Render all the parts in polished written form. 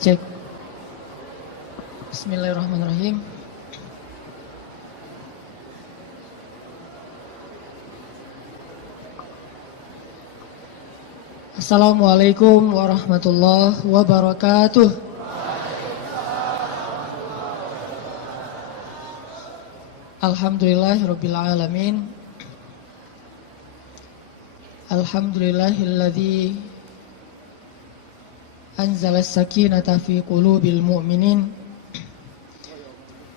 Cek. Bismillahirrahmanirrahim. Assalamualaikum warahmatullahi wabarakatuh. Alhamdulillahirabbil alamin. Alhamdulillahilladzi anzala as-sakinata fi qulubil mu'minin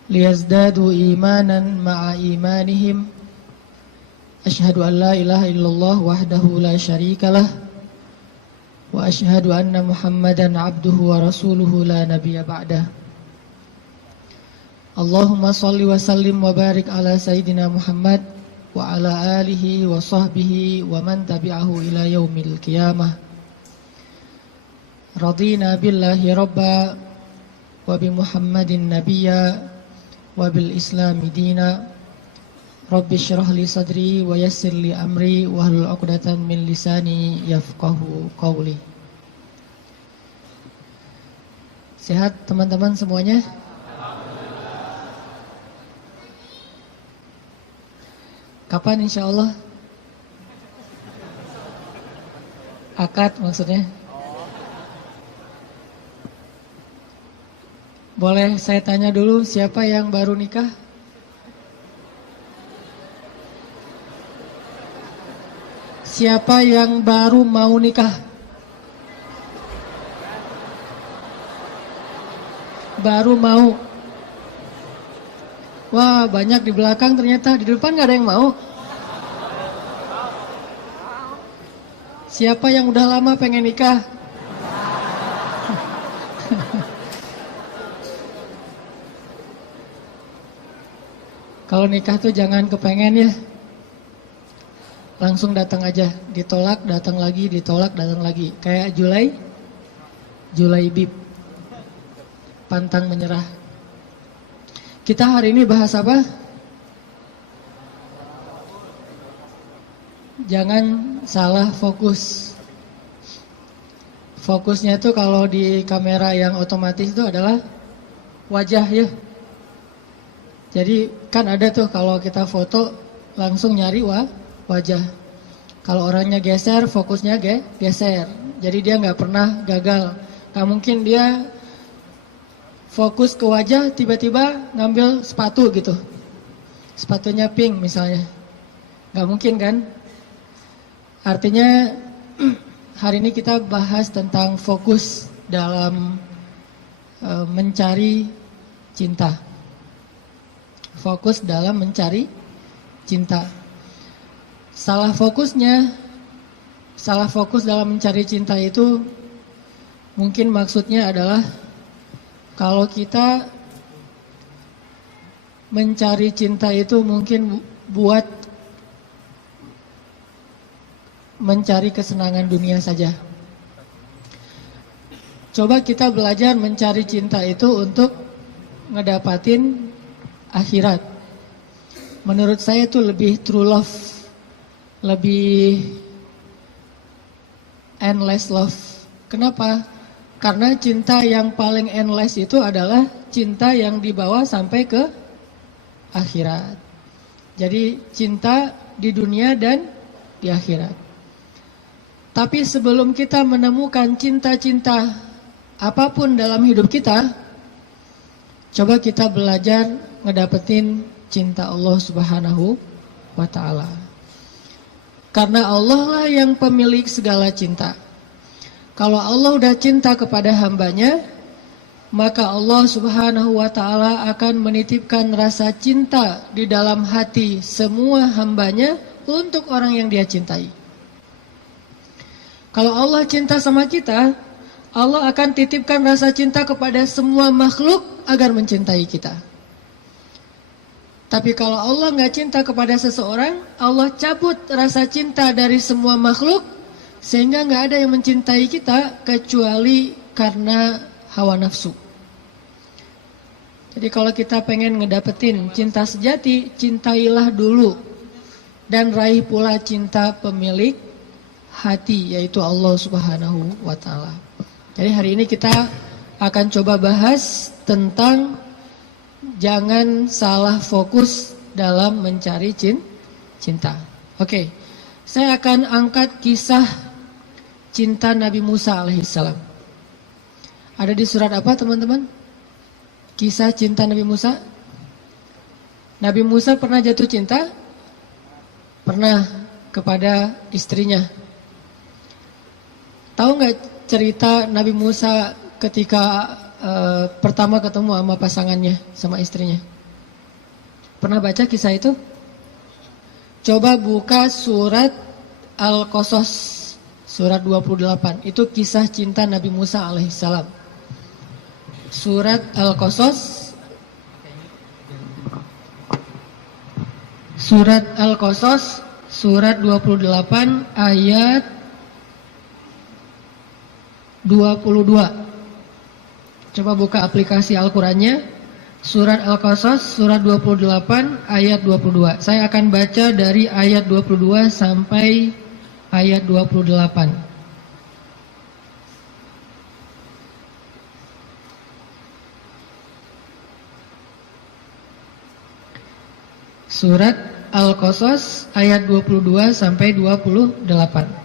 liyazdadu imanan ma'a imanihim. Asyhadu an la ilaha illallah wahdahu la syarikalah wa asyhadu anna Muhammadan abduhu wa rasuluhu la nabiyya ba'dah. Allahumma salli wa sallim wa barik ala sayyidina Muhammad wa ala alihi wa sahbihi wa man tabi'ahu ila yaumil qiyamah. Radina billahi rabba wa bi Muhammadin nabiyya wa bil islami dina. Rabbi syrah li sadri wa yassir li amri wahlul 'uqdatam min lisani yafqahu qawli. Sehat teman-teman semuanya? Kapan insyaallah? Akad maksudnya? Boleh saya tanya dulu, siapa yang baru nikah? Siapa yang baru mau nikah? Baru mau. Wah, banyak di belakang ternyata. Di depan gak ada yang mau. Siapa yang udah lama pengen nikah? Kalau nikah tuh jangan kepengen ya. Langsung datang aja, ditolak datang lagi, ditolak datang lagi. Kayak Julaibib, pantang menyerah. Kita hari ini bahas apa? Jangan salah fokus. Fokusnya tuh kalau di kamera yang otomatis itu adalah wajah ya. Jadi kan ada tuh kalau kita foto langsung nyari wajah. Kalau orangnya geser, fokusnya geser. Jadi dia nggak pernah gagal. Nggak mungkin dia fokus ke wajah, tiba-tiba ngambil sepatu gitu. Sepatunya pink misalnya. Nggak mungkin kan? Artinya hari ini kita bahas tentang fokus dalam mencari cinta. Fokus dalam mencari cinta. Salah fokus dalam mencari cinta itu mungkin maksudnya adalah kalau kita mencari cinta itu mungkin buat mencari kesenangan dunia saja. Coba kita belajar mencari cinta itu untuk ngedapatin akhirat. Menurut saya itu lebih true love, lebih endless love. Kenapa? Karena cinta yang paling endless itu adalah cinta yang dibawa sampai ke akhirat. Jadi cinta di dunia dan di akhirat. Tapi sebelum kita menemukan cinta-cinta apapun dalam hidup kita, coba kita belajar ngedapetin cinta Allah Subhanahu wa ta'ala. Karena Allah lah yang pemilik segala cinta. Kalau Allah udah cinta kepada hambanya, maka Allah Subhanahu wa ta'ala akan menitipkan rasa cinta di dalam hati semua hambanya untuk orang yang dia cintai. Kalau Allah cinta sama kita, Allah akan titipkan rasa cinta kepada semua makhluk agar mencintai kita. Tapi kalau Allah nggak cinta kepada seseorang, Allah cabut rasa cinta dari semua makhluk, sehingga nggak ada yang mencintai kita kecuali karena hawa nafsu. Jadi kalau kita pengen ngedapetin cinta sejati, cintailah dulu dan raih pula cinta pemilik hati, yaitu Allah Subhanahu wa ta'ala. Jadi hari ini kita akan coba bahas tentang jangan salah fokus dalam mencari cinta. Oke, saya akan angkat kisah cinta Nabi Musa alaihissalam. Ada di surat apa teman-teman? Kisah cinta Nabi Musa. Nabi Musa pernah jatuh cinta? Pernah kepada istrinya. Tahu nggak cerita Nabi Musa ketika pertama ketemu sama pasangannya, sama istrinya? Pernah baca kisah itu? Coba buka surat Al-Qasas, surat 28. Itu kisah cinta Nabi Musa alaihissalam. Surat Al-Qasas, surat Al-Qasas, surat 28 ayat 22. Coba buka aplikasi Al-Qurannya. Surat Al-Qasas, surat 28 ayat 22. Saya akan baca dari ayat 22 sampai ayat 28. Surat Al-Qasas ayat 22 sampai 28.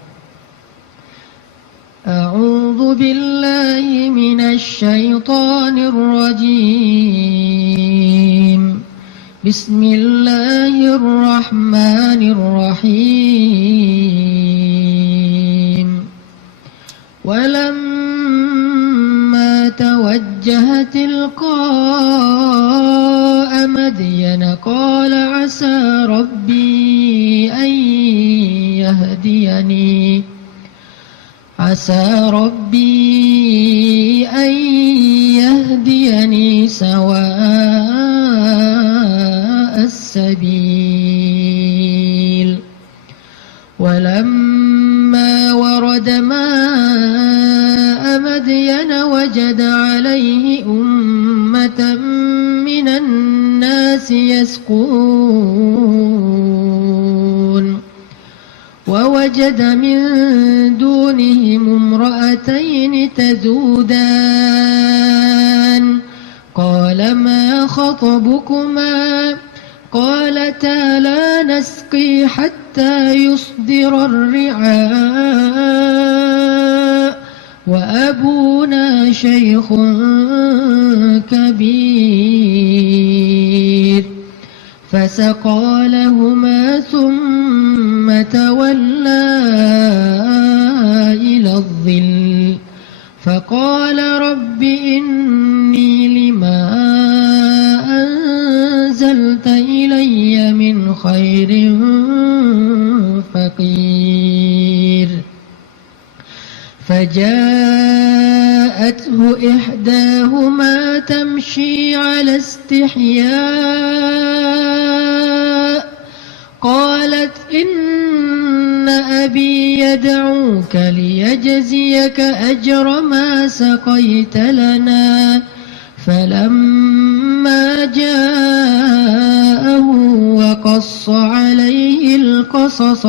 A'udzu billahi minasy syaithanir rajim. Bismillahirrahmanirrahim. Walamma tawajjaha tilqa'a Madyana qala 'asa rabbi an yahdiyani عسى ربي أن يهديني سواء السبيل ولما ورد ماء مدين وجد عليه أمة من الناس يسقون ووجد من دونهم امرأتين تذودان قال ما خطبكما قالتا لا نسقي حتى يصدر الرعاء وأبونا شيخ كبير فسقى لهما ثم تولى إلى الظل فقال رب إني لما أنزلت إلي من خير فقير فجاءته إحداهما تمشي على استحياء قالت إن أبي يدعوك ليجزيك أجر ما سقيت لنا فلما جاءه وقص عليه القصص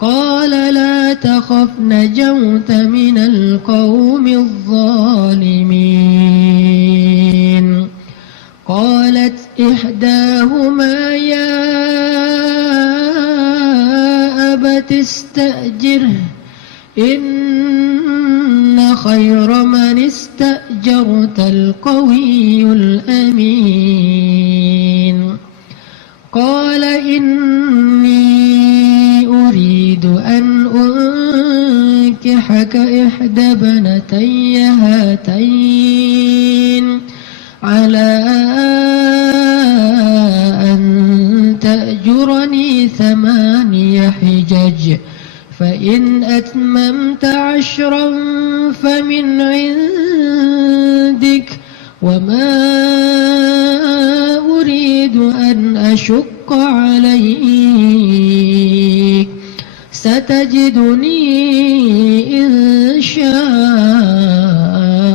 قال لا تخف نجوت من القوم الظالمين قالت إحداهما يا أبت استأجره إن خير من استأجرت القوي الأمين قال إني أريد أن أنكحك إحدى بنتي هاتين على أن تأجرني 8 حجج فإن أتممت 10 فمن عندك وما أريد أن أشق عليك ستجدني إن شاء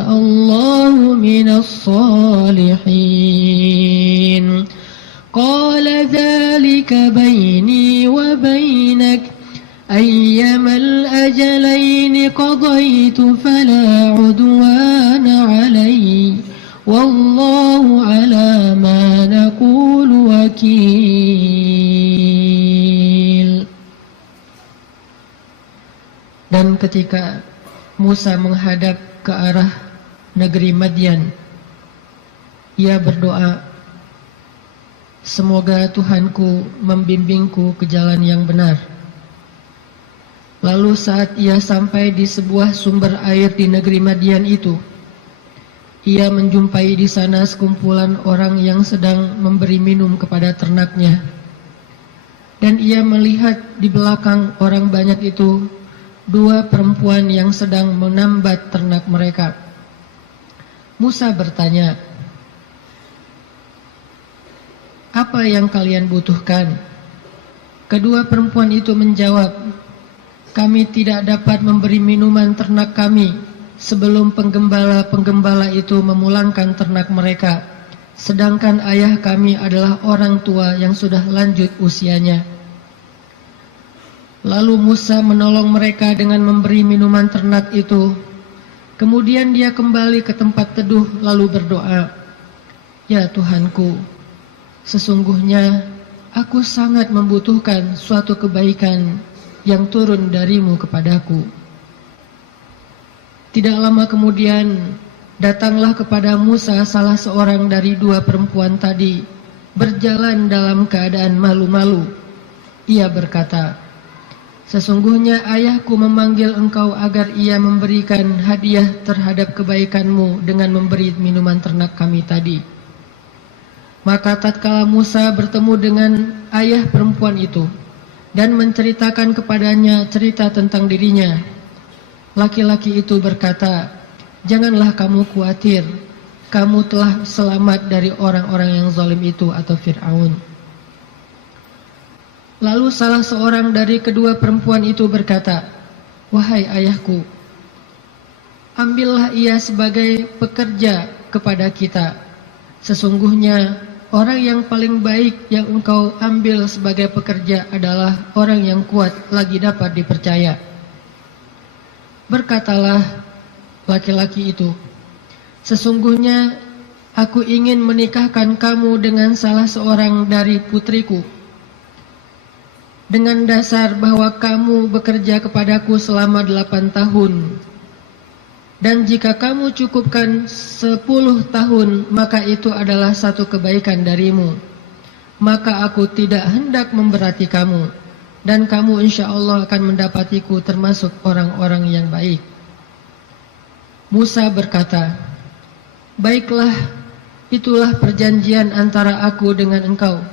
الله من الصالحين قال ذلك بيني وبينك أيما الأجلين قضيت فلا عدوان علي والله على ما نقول وكيل. Dan ketika Musa menghadap ke arah negeri Madian, ia berdoa, semoga Tuhanku membimbingku ke jalan yang benar. Lalu saat ia sampai di sebuah sumber air di negeri Madian itu, ia menjumpai di sana sekumpulan orang yang sedang memberi minum kepada ternaknya. Dan ia melihat di belakang orang banyak itu dua perempuan yang sedang menambat ternak mereka. Musa bertanya, apa yang kalian butuhkan? Kedua perempuan itu menjawab, kami tidak dapat memberi minuman ternak kami sebelum penggembala-penggembala itu memulangkan ternak mereka, sedangkan ayah kami adalah orang tua yang sudah lanjut usianya. Lalu Musa menolong mereka dengan memberi minuman ternak itu. Kemudian dia kembali ke tempat teduh lalu berdoa, ya Tuhanku, sesungguhnya aku sangat membutuhkan suatu kebaikan yang turun darimu kepadaku. Tidak lama kemudian datanglah kepada Musa salah seorang dari dua perempuan tadi, berjalan dalam keadaan malu-malu. Ia berkata, sesungguhnya ayahku memanggil engkau agar ia memberikan hadiah terhadap kebaikanmu dengan memberi minuman ternak kami tadi. Maka tatkala Musa bertemu dengan ayah perempuan itu dan menceritakan kepadanya cerita tentang dirinya, laki-laki itu berkata, janganlah kamu khawatir, kamu telah selamat dari orang-orang yang zalim itu atau Fir'aun. Lalu salah seorang dari kedua perempuan itu berkata, wahai ayahku, ambillah ia sebagai pekerja kepada kita. Sesungguhnya orang yang paling baik yang engkau ambil sebagai pekerja adalah orang yang kuat lagi dapat dipercaya. Berkatalah laki-laki itu, sesungguhnya aku ingin menikahkan kamu dengan salah seorang dari putriku, dengan dasar bahwa kamu bekerja kepadaku selama 8 tahun. Dan jika kamu cukupkan 10 tahun, maka itu adalah satu kebaikan darimu. Maka aku tidak hendak memberati kamu, dan kamu insya Allah akan mendapatiku termasuk orang-orang yang baik. Musa berkata, baiklah, itulah perjanjian antara aku dengan engkau.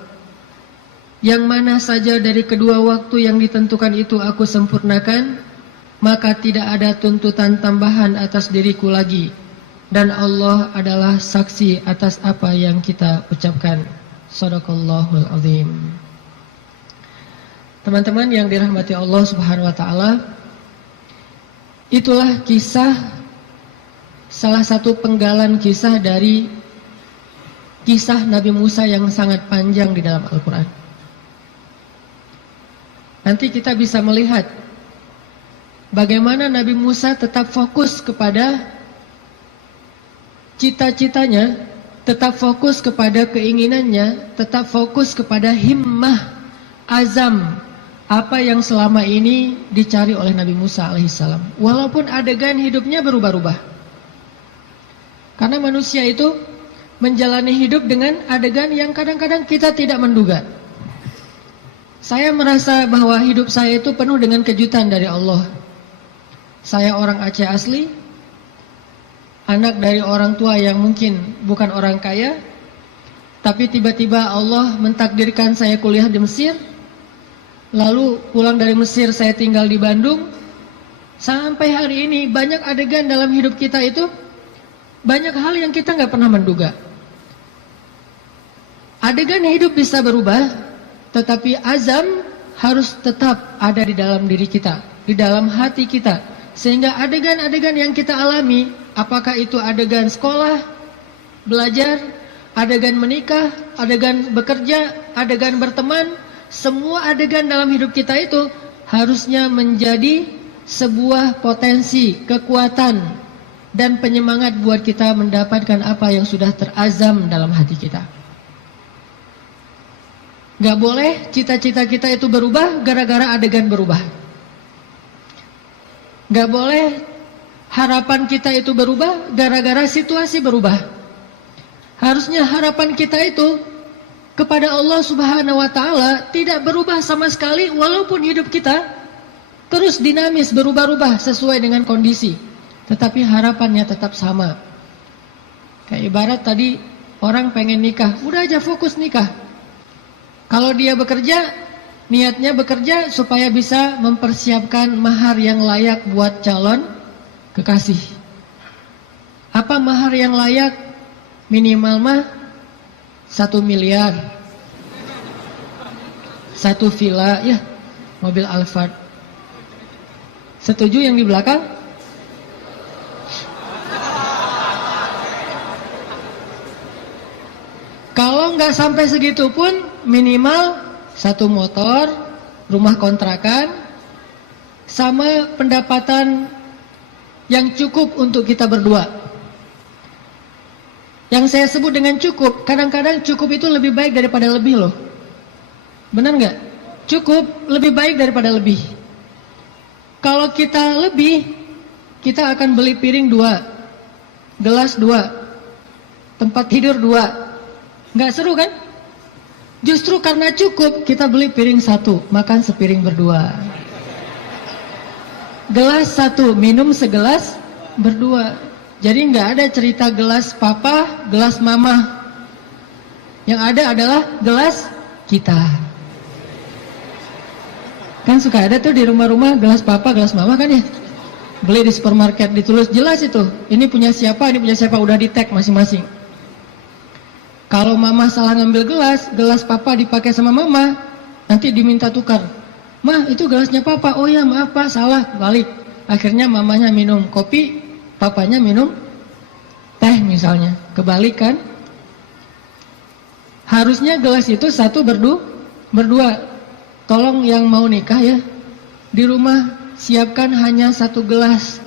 Yang mana saja dari kedua waktu yang ditentukan itu aku sempurnakan, maka tidak ada tuntutan tambahan atas diriku lagi, dan Allah adalah saksi atas apa yang kita ucapkan. Shadaqallahul azim. Teman-teman yang dirahmati Allah Subhanahu wa taala, itulah kisah, salah satu penggalan kisah dari kisah Nabi Musa yang sangat panjang di dalam Al-Quran. Nanti kita bisa melihat bagaimana Nabi Musa tetap fokus kepada cita-citanya, tetap fokus kepada keinginannya, tetap fokus kepada himmah, azam, apa yang selama ini dicari oleh Nabi Musa alaihissalam. Walaupun adegan hidupnya berubah-ubah. Karena manusia itu menjalani hidup dengan adegan yang kadang-kadang kita tidak menduga. Saya merasa bahwa hidup saya itu penuh dengan kejutan dari Allah. Saya orang Aceh asli, anak dari orang tua yang mungkin bukan orang kaya, tapi tiba-tiba Allah mentakdirkan saya kuliah di Mesir. Lalu pulang dari Mesir saya tinggal di Bandung. Sampai hari ini banyak adegan dalam hidup kita itu, banyak hal yang kita nggak pernah menduga. Adegan hidup bisa berubah, tetapi azam harus tetap ada di dalam diri kita, di dalam hati kita. Sehingga adegan-adegan yang kita alami, apakah itu adegan sekolah, belajar, adegan menikah, adegan bekerja, adegan berteman, semua adegan dalam hidup kita itu harusnya menjadi sebuah potensi, kekuatan, dan penyemangat buat kita mendapatkan apa yang sudah terazam dalam hati kita. Gak boleh cita-cita kita itu berubah gara-gara adegan berubah. Gak boleh harapan kita itu berubah gara-gara situasi berubah. Harusnya harapan kita itu kepada Allah Subhanahu wa Ta'ala tidak berubah sama sekali, walaupun hidup kita terus dinamis, berubah-ubah sesuai dengan kondisi, tetapi harapannya tetap sama. Kayak ibarat tadi orang pengen nikah, udah aja fokus nikah. Kalau dia bekerja, niatnya bekerja supaya bisa mempersiapkan mahar yang layak buat calon kekasih. Apa mahar yang layak? Minimal mah 1 miliar, 1 villa, ya, mobil Alphard. Setuju yang di belakang? Kalau nggak sampai segitu pun minimal 1 motor, rumah kontrakan, sama pendapatan yang cukup untuk kita berdua. Yang saya sebut dengan cukup, kadang-kadang cukup itu lebih baik daripada lebih loh. Benar nggak? Cukup lebih baik daripada lebih. Kalau kita lebih, kita akan beli piring 2, gelas 2, tempat tidur 2. Nggak seru kan? Justru karena cukup, kita beli piring 1, makan sepiring berdua. Gelas 1, minum segelas berdua. Jadi nggak ada cerita gelas papa, gelas mama. Yang ada adalah gelas kita. Kan suka ada tuh di rumah-rumah gelas papa, gelas mama kan ya. Beli di supermarket, ditulis jelas itu. Ini punya siapa, ini punya siapa, udah di tag masing-masing. Kalau mama salah ngambil gelas, gelas papa dipakai sama mama, nanti diminta tukar. Mah, itu gelasnya papa. Oh ya, maaf pak, salah, balik. Akhirnya mamanya minum kopi, papanya minum teh misalnya. Kebalik kan? Harusnya gelas itu 1 berdua. Tolong yang mau nikah ya, di rumah siapkan hanya 1 gelas.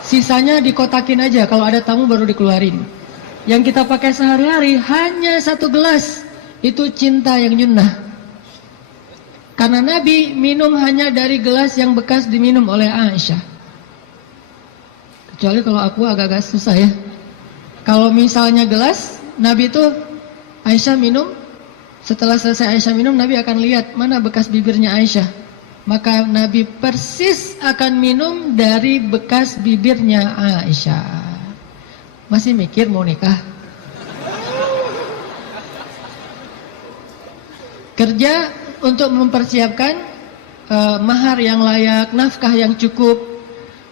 Sisanya dikotakin aja, kalau ada tamu baru dikeluarin. Yang kita pakai sehari-hari hanya 1 gelas. Itu cinta yang nyunnah. Karena Nabi minum hanya dari gelas yang bekas diminum oleh Aisyah. Kecuali kalau aku agak-agak susah ya. Kalau misalnya gelas, Nabi itu Aisyah minum. Setelah selesai Aisyah minum, Nabi akan lihat mana bekas bibirnya Aisyah. Maka Nabi persis akan minum dari bekas bibirnya Aisyah. Masih mikir mau nikah? Kerja untuk mempersiapkan mahar yang layak, nafkah yang cukup.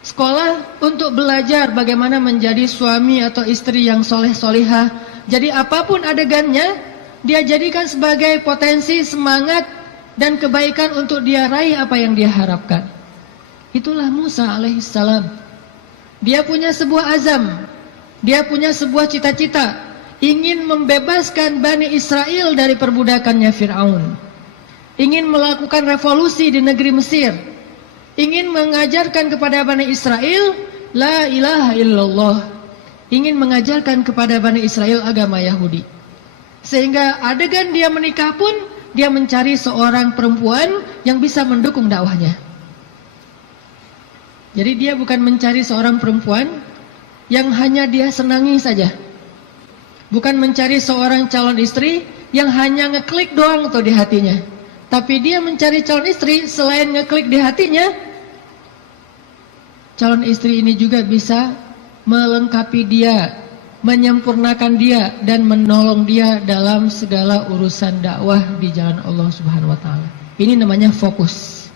Sekolah untuk belajar bagaimana menjadi suami atau istri yang soleh-solihah. Jadi apapun adegannya, dia jadikan sebagai potensi, semangat, dan kebaikan untuk dia raih apa yang dia harapkan. Itulah Musa alaihissalam. Dia punya sebuah azam, dia punya sebuah cita-cita, ingin membebaskan Bani Israel dari perbudakannya Fir'aun, ingin melakukan revolusi di negeri Mesir, ingin mengajarkan kepada Bani Israel la ilaha illallah, ingin mengajarkan kepada Bani Israel agama Yahudi. Sehingga adegan dia menikah pun, dia mencari seorang perempuan yang bisa mendukung dakwahnya. Jadi dia bukan mencari seorang perempuan yang hanya dia senangi saja. Bukan mencari seorang calon istri yang hanya ngeklik doang tuh di hatinya. Tapi dia mencari calon istri, selain ngeklik di hatinya, calon istri ini juga bisa melengkapi dia, menyempurnakan dia, dan menolong dia dalam segala urusan dakwah di jalan Allah Subhanahu wa Ta'ala. Ini namanya fokus.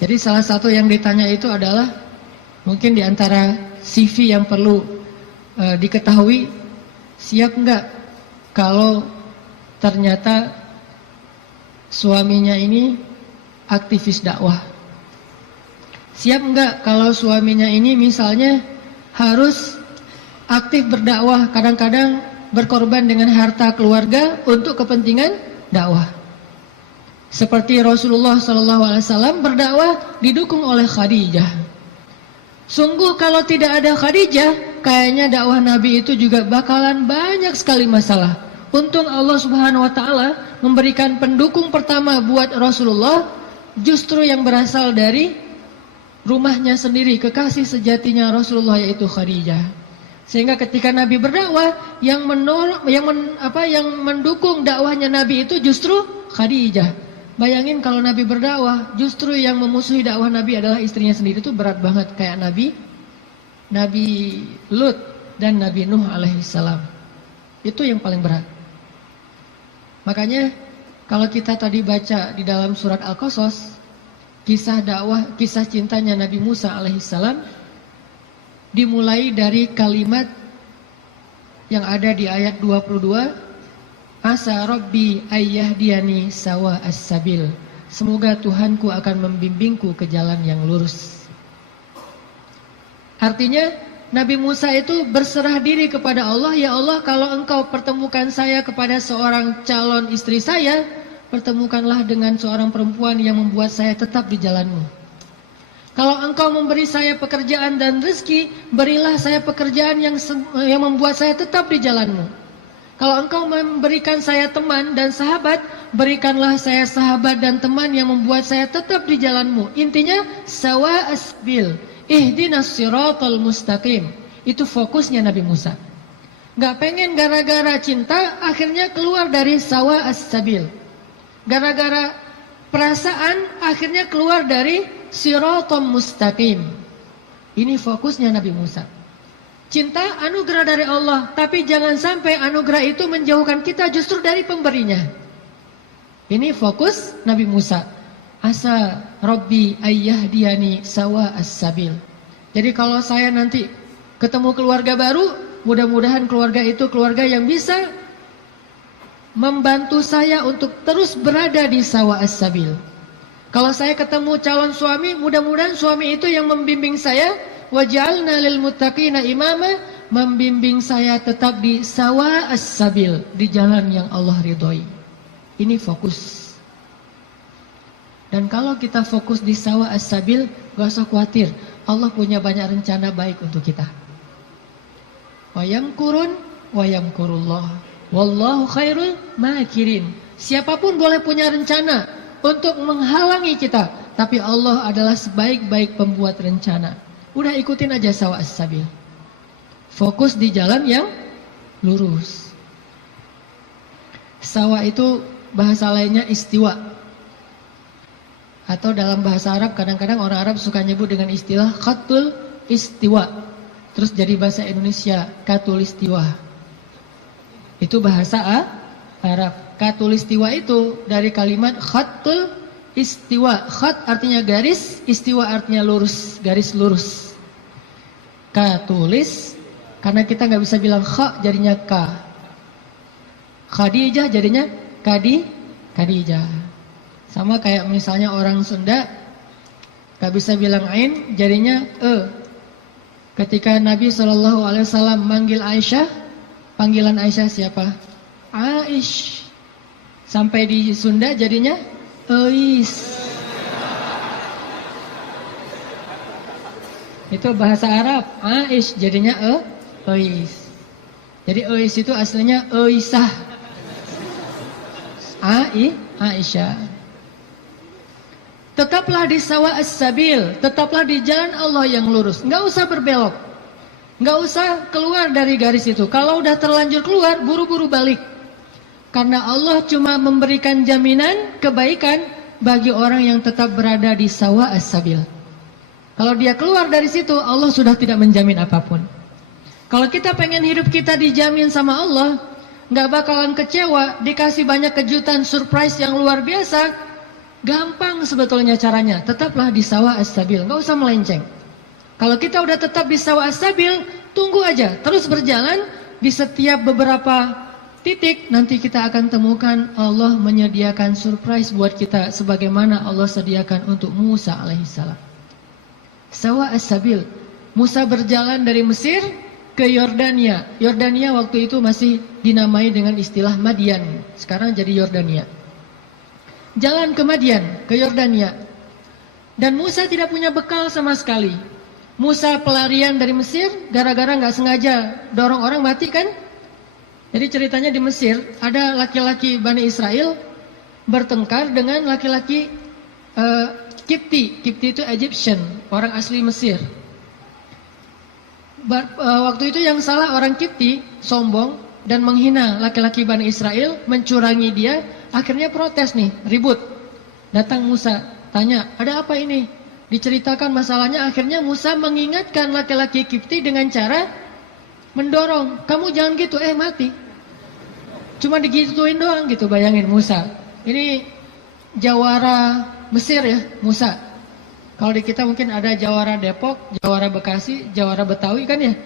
Jadi salah satu yang ditanya itu adalah, mungkin di antara CV yang perlu diketahui, siap enggak kalau ternyata suaminya ini aktivis dakwah? Siap enggak kalau suaminya ini misalnya harus aktif berdakwah, kadang-kadang berkorban dengan harta keluarga untuk kepentingan dakwah? Seperti Rasulullah SAW berdakwah didukung oleh Khadijah. Sungguh kalau tidak ada Khadijah, kayaknya dakwah Nabi itu juga bakalan banyak sekali masalah. Untung Allah Subhanahu wa taala memberikan pendukung pertama buat Rasulullah, justru yang berasal dari rumahnya sendiri, kekasih sejatinya Rasulullah, yaitu Khadijah. Sehingga ketika Nabi berdakwah, yang mendukung dakwahnya Nabi itu justru Khadijah. Bayangin kalau Nabi berdakwah, justru yang memusuhi dakwah Nabi adalah istrinya sendiri, itu berat banget. Kayak Nabi Lut dan Nabi Nuh alaihissalam. Itu yang paling berat. Makanya kalau kita tadi baca di dalam surat Al-Qasas, kisah dakwah, kisah cintanya Nabi Musa alaihissalam, dimulai dari kalimat yang ada di ayat 22, Asa Rabbi ayyahdiani sawa as-sabil. Semoga Tuhanku akan membimbingku ke jalan yang lurus. Artinya Nabi Musa itu berserah diri kepada Allah. Ya Allah, kalau engkau pertemukan saya kepada seorang calon istri saya, pertemukanlah dengan seorang perempuan yang membuat saya tetap di jalanmu. Kalau engkau memberi saya pekerjaan dan rezeki, berilah saya pekerjaan yang membuat saya tetap di jalanmu. Kalau engkau memberikan saya teman dan sahabat, berikanlah saya sahabat dan teman yang membuat saya tetap di jalanmu. Intinya, sawa asbil, ihdinas siratal mustaqim. Itu fokusnya Nabi Musa. Gak pengen gara-gara cinta, akhirnya keluar dari sawa as-sabil. Gara-gara perasaan, akhirnya keluar dari siratal mustaqim. Ini fokusnya Nabi Musa. Cinta anugerah dari Allah, tapi jangan sampai anugerah itu menjauhkan kita justru dari pemberinya. Ini fokus Nabi Musa. Asa Rabbi ayyahdiani sawa as-sabil. Jadi kalau saya nanti ketemu keluarga baru, mudah-mudahan keluarga itu keluarga yang bisa membantu saya untuk terus berada di sawa as-sabil. Kalau saya ketemu calon suami, mudah-mudahan suami itu yang membimbing saya. Waj'alna lil muttaqina imama, membimbing saya tetap di sawa as-sabil, di jalan yang Allah ridhoi. Ini fokus. Dan kalau kita fokus di sawa as-sabil, gak usah khawatir, Allah punya banyak rencana baik untuk kita. Wa yamkurun wa yamkurullah, wallahu khairul makirin. Siapapun boleh punya rencana untuk menghalangi kita, tapi Allah adalah sebaik-baik pembuat rencana. Udah ikutin aja sawa as-sabil. Fokus di jalan yang lurus. Sawa itu bahasa lainnya istiwa. Atau dalam bahasa Arab, kadang-kadang orang Arab suka nyebut dengan istilah khatul istiwa. Terus jadi bahasa Indonesia katulistiwa. Itu bahasa Arab. Katulistiwa itu dari kalimat khatul istiwa. Khat artinya garis, istiwa artinya lurus, garis lurus. Katulis, karena kita nggak bisa bilang kha jadinya ka. Khadijah jadinya Khadijah. Sama kayak misalnya orang Sunda nggak bisa bilang ain jadinya e. Ketika Nabi SAW manggil Aisyah, panggilan Aisyah siapa? Aish. Sampai di Sunda jadinya Eis. Itu bahasa Arab. Aish jadinya Eis. Jadi Eis itu aslinya Eisah. Aisyah. Tetaplah di sawa as-sabil, tetaplah di jalan Allah yang lurus. Nggak usah berbelok, nggak usah keluar dari garis itu. Kalau udah terlanjur keluar, buru-buru balik. Karena Allah cuma memberikan jaminan kebaikan bagi orang yang tetap berada di sawa as-sabil. Kalau dia keluar dari situ, Allah sudah tidak menjamin apapun. Kalau kita pengen hidup kita dijamin sama Allah, nggak bakalan kecewa, dikasih banyak kejutan, surprise yang luar biasa. Gampang sebetulnya caranya, tetaplah di sawa as-sabil, nggak usah melenceng. Kalau kita udah tetap di sawa as-sabil, tunggu aja, terus berjalan di setiap beberapa titik, nanti kita akan temukan Allah menyediakan surprise buat kita, sebagaimana Allah sediakan untuk Musa alaihissalam. Sawa as-sabil, Musa berjalan dari Mesir ke Yordania. Yordania waktu itu masih dinamai dengan istilah Madian, sekarang jadi Yordania. jalan ke Madian, ke Yordania. Dan Musa tidak punya bekal sama sekali. Musa pelarian dari Mesir gara-gara nggak sengaja dorong orang mati kan? Jadi ceritanya di Mesir ada laki-laki Bani Israel bertengkar dengan laki-laki Kipti. Kipti itu Egyptian, orang asli Mesir. Waktu itu yang salah orang Kipti, sombong dan menghina laki-laki Bani Israel, mencurangi dia, akhirnya protes nih, ribut. Datang Musa, tanya, ada apa ini? Diceritakan masalahnya, akhirnya Musa mengingatkan laki-laki Kipti dengan cara mendorong, kamu jangan gitu, mati. Cuma digituin doang gitu, bayangin Musa. Ini jawara Mesir ya, Musa. Kalau di kita mungkin ada jawara Depok, jawara Bekasi, jawara Betawi kan ya.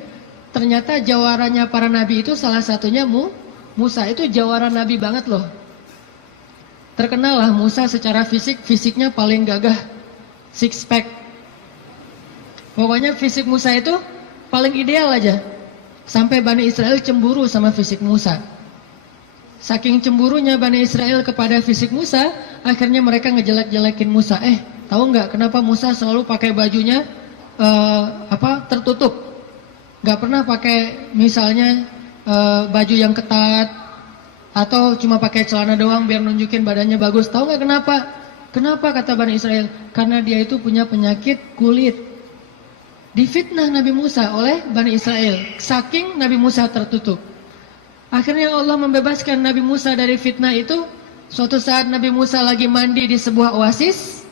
Ternyata jawaranya para nabi itu salah satunya Musa, itu jawara nabi banget loh. Terkenal lah Musa secara fisiknya paling gagah, six pack. Pokoknya fisik Musa itu paling ideal aja. Sampai Bani Israel cemburu sama fisik Musa. Saking cemburunya Bani Israel kepada fisik Musa, akhirnya mereka ngejelek-jelekin Musa. Tahu nggak kenapa Musa selalu pakai bajunya tertutup? Nggak pernah pakai misalnya baju yang ketat atau cuma pakai celana doang biar nunjukin badannya bagus. Tahu nggak kenapa? Kenapa kata Bani Israel? Karena dia itu punya penyakit kulit. Difitnah Nabi Musa oleh Bani Israel. Saking Nabi Musa tertutup. Akhirnya Allah membebaskan Nabi Musa dari fitnah itu. Suatu saat Nabi Musa lagi mandi di sebuah oasis.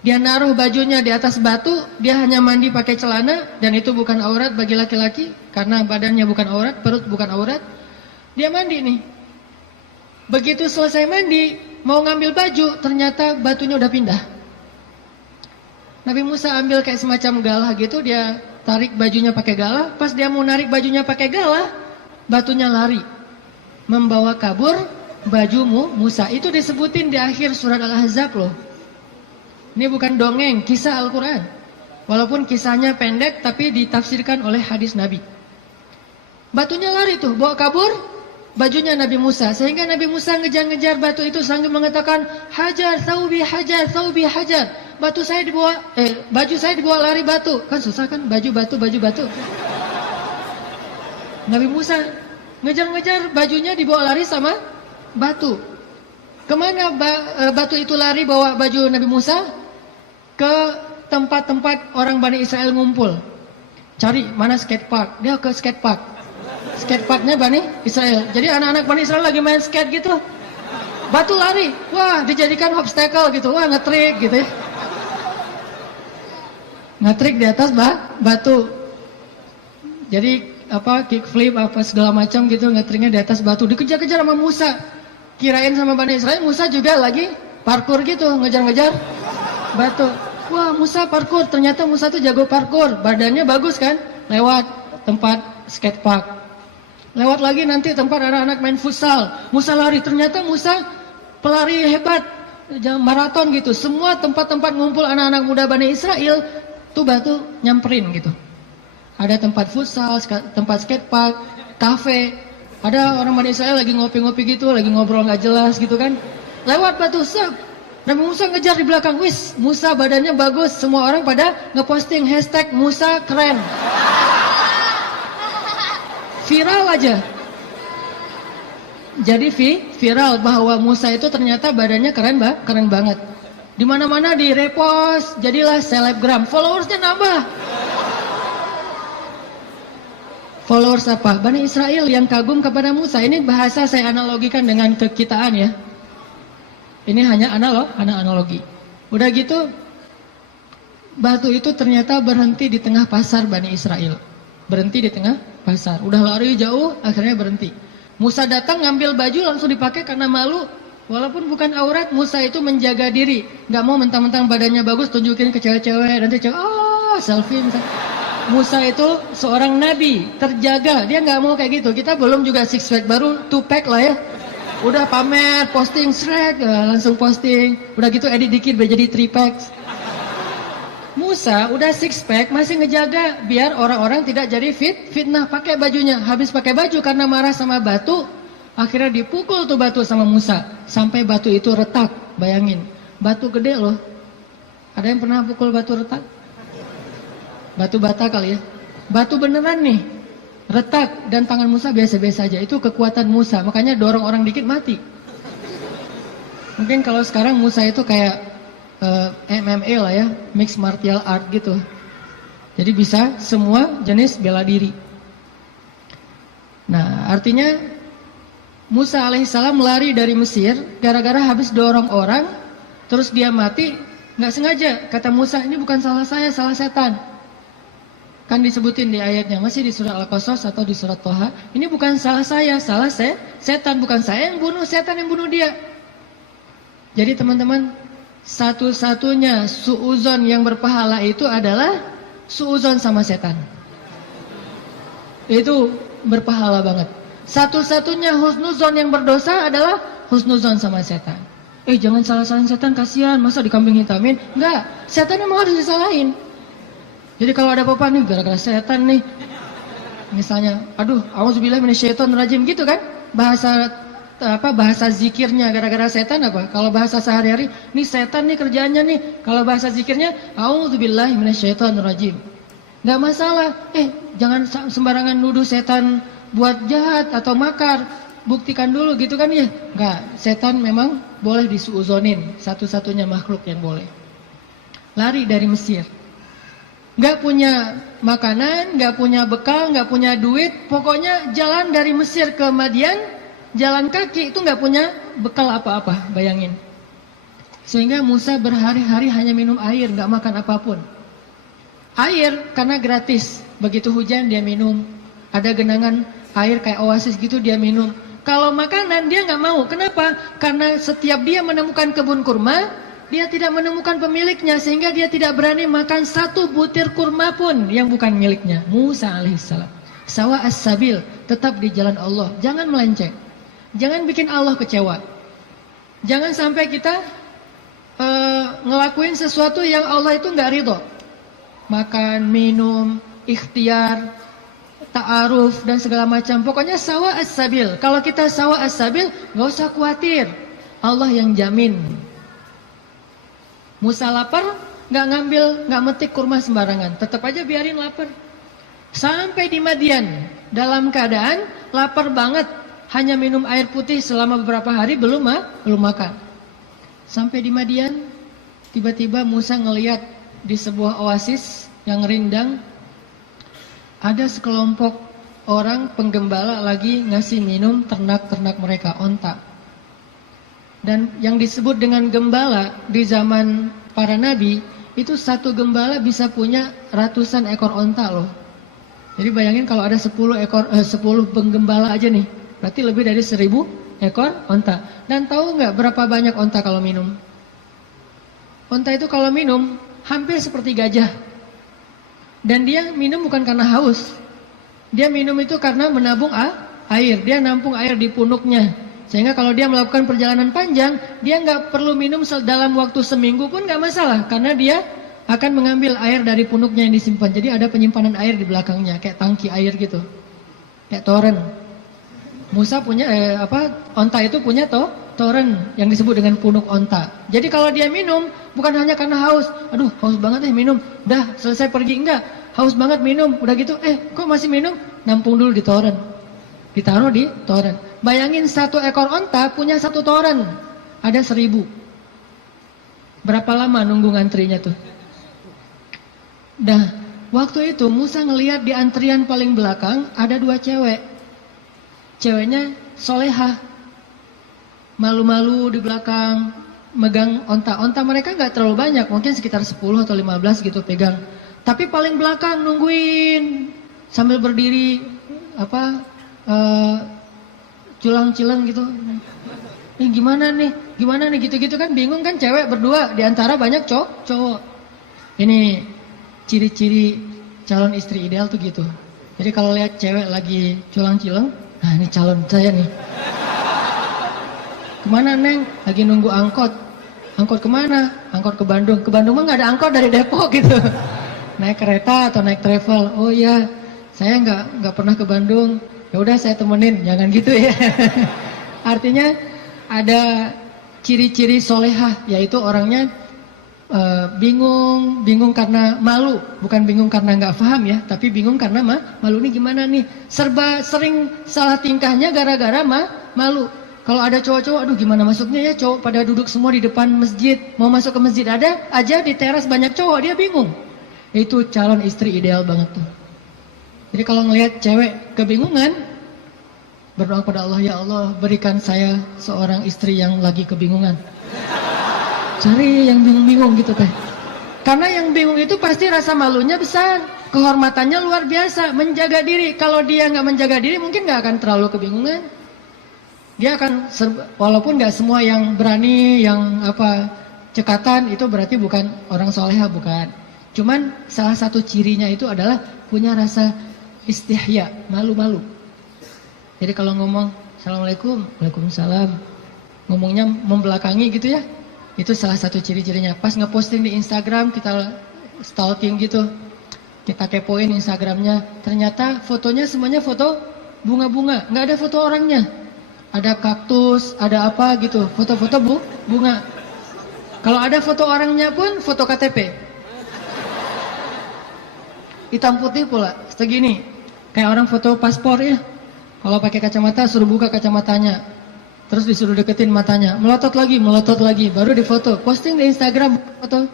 Dia naruh bajunya di atas batu. Dia hanya mandi pakai celana. Dan itu bukan aurat bagi laki-laki. Karena badannya bukan aurat, perut bukan aurat. Dia mandi nih. Begitu selesai mandi, mau ngambil baju, ternyata batunya udah pindah. Nabi Musa ambil kayak semacam galah gitu, dia tarik bajunya pakai galah. Pas dia mau narik bajunya pakai galah, batunya lari, membawa kabur bajumu Musa. Itu disebutin di akhir surat Al-Ahzab loh. Ini bukan dongeng, kisah Al-Quran. Walaupun kisahnya pendek, tapi ditafsirkan oleh hadis Nabi. Batunya lari tuh, bawa kabur bajunya Nabi Musa. Sehingga Nabi Musa ngejar-ngejar batu itu sambil mengatakan, hajar, thawbi, hajar, thawbi, hajar. Baju saya dibawa lari batu. Kan susah kan, baju batu. Nabi Musa ngejar-ngejar bajunya dibawa lari sama batu. Kemana batu itu lari bawa baju Nabi Musa? Ke tempat-tempat orang Bani Israel ngumpul. Cari mana skatepark. Dia ke skatepark. Skateparknya Bani Israel. Jadi anak-anak Bani Israel lagi main skate gitu. Batu lari. Wah, dijadikan obstacle gitu. Wah, ngetrik gitu ya. Ngetrik di atas batu. Jadi kickflip segala macam gitu, ngetriknya di atas batu. Dikejar-kejar sama Musa. Kirain sama Bani Israel, Musa juga lagi parkur gitu, ngejar-ngejar batu. Wah, Musa parkur. Ternyata Musa tuh jago parkur. Badannya bagus kan? Lewat tempat skatepark. Lewat lagi nanti tempat anak-anak main futsal. Musa lari. Ternyata Musa pelari hebat. Maraton gitu. Semua tempat-tempat ngumpul anak-anak muda Bani Israel, tuh batu nyamperin gitu. Ada tempat futsal, tempat skatepark, kafe. Ada orang Bani Israel lagi ngopi-ngopi gitu, lagi ngobrol nggak jelas gitu kan. Lewat batu, Nabi Musa ngejar di belakang. Wis, Musa badannya bagus. Semua orang pada ngeposting hashtag Musa keren. Viral aja. Jadi viral bahwa Musa itu ternyata badannya keren banget. Di mana-mana di repost, jadilah selebgram. Followersnya nambah. Followers apa? Bani Israel yang kagum kepada Musa. Ini bahasa saya analogikan dengan kekitaan ya. Ini hanya analogi. Udah gitu, batu itu ternyata berhenti di tengah pasar Bani Israel. Berhenti di tengah pasar. Udah lari jauh, akhirnya berhenti. Musa datang ngambil baju langsung dipakai karena malu. Walaupun bukan aurat, Musa itu menjaga diri. Gak mau mentang-mentang badannya bagus tunjukin ke cewek-cewek. Nanti cewek, selfie misalnya. Musa itu seorang nabi, terjaga. Dia nggak mau kayak gitu. Kita belum juga six pack, baru two pack lah ya. Udah pamer, posting Shrek, langsung posting. Udah gitu edit dikit biar jadi three packs. Musa udah six pack masih ngejaga biar orang-orang tidak jadi fitnah pakai bajunya. Habis pakai baju karena marah sama batu, akhirnya dipukul tuh batu sama Musa sampai batu itu retak Bayangin, batu gede loh. Ada yang pernah pukul batu retak? Batu bata kali ya. Batu beneran nih, retak, dan tangan Musa biasa-biasa aja. Itu kekuatan Musa, makanya dorong orang dikit mati. Mungkin kalau sekarang Musa itu kayak MMA lah ya, mixed martial art gitu. Jadi bisa semua jenis bela diri. Nah, artinya Musa alaihissalam lari dari Mesir gara-gara habis dorong orang, terus dia mati, nggak sengaja. Kata Musa, ini bukan salah saya, salah setan. Kan disebutin di ayatnya, masih di surat Al-Qasas atau di surat Toha. Ini bukan salah saya, salah setan. Bukan saya yang bunuh, setan yang bunuh dia. Jadi teman-teman, satu-satunya suuzon yang berpahala itu adalah suuzon sama setan. Itu berpahala banget. Satu-satunya husnuzon yang berdosa adalah husnuzon sama setan. Jangan salah-salahin setan, kasihan, masa dikambing hitamin? Enggak, setan memang harus disalahin. Jadi kalau ada apa-apa nih gara-gara setan nih, misalnya, aduh, auzubillahi minasyaitonirrajim gitu kan? Bahasa zikirnya gara-gara setan apa? Kalau bahasa sehari-hari, nih setan nih kerjaannya nih. Kalau bahasa zikirnya, auzubillahi minasyaitonirrajim. Enggak masalah. Jangan sembarangan nuduh setan buat jahat atau makar. Buktikan dulu gitu kan ya. Enggak, setan memang boleh disuuzonin. Satu-satunya makhluk yang boleh. Lari dari Mesir. Enggak punya makanan, enggak punya bekal, enggak punya duit. Pokoknya jalan dari Mesir ke Madian, jalan kaki itu enggak punya bekal apa-apa. Bayangin. Sehingga Musa berhari-hari hanya minum air, enggak makan apapun. Air karena gratis. Begitu hujan dia minum. Ada genangan air kayak oasis gitu dia minum. Kalau makanan dia nggak mau. Kenapa? Karena setiap dia menemukan kebun kurma, dia tidak menemukan pemiliknya, sehingga dia tidak berani makan satu butir kurma pun yang bukan miliknya. Musa alaihissalam. Sawa as-sabil, tetap di jalan Allah. Jangan melenceng. Jangan bikin Allah kecewa. Jangan sampai kita ngelakuin sesuatu yang Allah itu nggak ridho. Makan, minum, ikhtiar, ta'aruf dan segala macam. Pokoknya sawa as-sabil. Kalau kita sawa as-sabil, gak usah khawatir. Allah yang jamin. Musa lapar, gak ngambil, gak metik kurma sembarangan. Tetap aja biarin lapar. Sampai di Madian, dalam keadaan lapar banget. Hanya minum air putih selama beberapa hari, belum makan. Sampai di Madian, tiba-tiba Musa ngelihat di sebuah oasis yang rindang, ada sekelompok orang penggembala lagi ngasih minum ternak-ternak mereka, onta. Dan yang disebut dengan gembala di zaman para nabi, itu satu gembala bisa punya ratusan ekor onta loh. Jadi bayangin kalau ada 10 penggembala aja nih, berarti lebih dari 1000 ekor onta. Dan tahu nggak berapa banyak onta kalau minum? Onta itu kalau minum hampir seperti gajah. Dan dia minum bukan karena haus. Dia minum itu karena menabung air. Dia nampung air di punuknya. Sehingga kalau dia melakukan perjalanan panjang, dia nggak perlu minum dalam waktu seminggu pun nggak masalah. Karena dia akan mengambil air dari punuknya yang disimpan. Jadi ada penyimpanan air di belakangnya, kayak tangki air gitu. Kayak toren. Musa punya, onta itu punya toren yang disebut dengan punuk onta. Jadi kalau dia minum, bukan hanya karena haus. Aduh, haus banget minum. Udah, selesai pergi. Enggak, haus banget minum. Udah gitu, kok masih minum? Nampung dulu di toren. Ditaruh di toren. Bayangin satu ekor onta punya satu toren. Ada 1000. Berapa lama nunggu ngantrinya tuh? Dah, waktu itu Musa ngelihat di antrian paling belakang ada 2 cewek. Ceweknya solehah. Malu-malu di belakang, megang onta. Onta mereka nggak terlalu banyak, mungkin sekitar 10 atau 15 gitu pegang. Tapi paling belakang nungguin sambil berdiri culang-cilang gitu. Gimana nih gitu-gitu kan bingung kan, cewek berdua di antara banyak cowok. Ini ciri-ciri calon istri ideal tuh gitu. Jadi kalau lihat cewek lagi culang-cilang, nah ini calon saya nih. Kemana Neng? Lagi nunggu angkot. Angkot kemana? Angkot ke Bandung. Ke Bandung mah nggak ada angkot dari Depok gitu. Naik kereta atau naik travel. Oh iya, saya nggak pernah ke Bandung. Ya udah saya temenin. Jangan gitu ya. Artinya ada ciri-ciri solehah, yaitu orangnya bingung karena malu, bukan bingung karena nggak paham ya, tapi bingung karena malu nih gimana nih, serba sering salah tingkahnya gara-gara malu. Kalau ada cowok-cowok, aduh gimana masuknya ya, cowok pada duduk semua di depan masjid, mau masuk ke masjid ada aja di teras banyak cowok, dia bingung. Itu calon istri ideal banget tuh. Jadi kalau ngelihat cewek kebingungan, berdoa pada Allah, ya Allah berikan saya seorang istri yang lagi kebingungan. Cari yang bingung-bingung gitu teh. Karena yang bingung itu pasti rasa malunya besar, kehormatannya luar biasa, menjaga diri. Kalau dia nggak menjaga diri mungkin nggak akan terlalu kebingungan. Dia akan, walaupun nggak semua yang berani, yang cekatan itu berarti bukan orang soleha, bukan. Cuman salah satu cirinya itu adalah punya rasa istihya, malu-malu. Jadi kalau ngomong Assalamualaikum, Waalaikumsalam, ngomongnya membelakangi gitu ya, itu salah satu ciri-cirinya. Pas ngeposting di Instagram kita stalking gitu, kita kepoin Instagramnya, ternyata fotonya semuanya foto bunga-bunga, nggak ada foto orangnya. Ada kaktus, ada apa gitu, foto-foto bunga. Kalau ada foto orangnya pun foto KTP. Hitam putih pula, segini. Kayak orang foto paspor ya. Kalau pakai kacamata suruh buka kacamatanya. Terus disuruh deketin matanya, melotot lagi, baru difoto, posting di Instagram foto.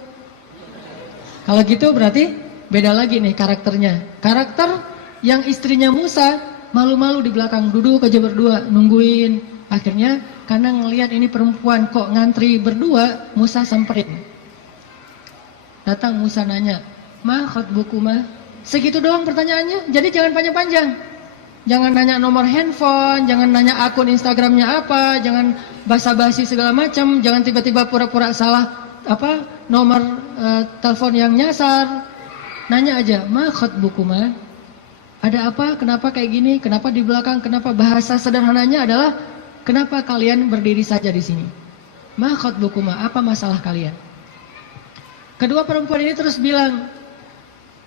Kalau gitu berarti beda lagi nih karakternya. Karakter yang istrinya Musa malu-malu di belakang, duduk aja berdua, nungguin. Akhirnya karena ngelihat ini perempuan kok ngantri berdua, Musa samperin. Datang Musa nanya, "Ma khotbukuma?" Segitu doang pertanyaannya, jadi jangan panjang-panjang. Jangan nanya nomor handphone, jangan nanya akun Instagramnya apa, jangan basa-basi segala macam, jangan tiba-tiba pura-pura salah nomor telepon yang nyasar. Nanya aja, "Ma khotbukuma?" Ada apa? Kenapa kayak gini? Kenapa di belakang? Kenapa? Bahasa sederhananya adalah kenapa kalian berdiri saja di sini? Ma khotbukuma, apa masalah kalian? Kedua perempuan ini terus bilang,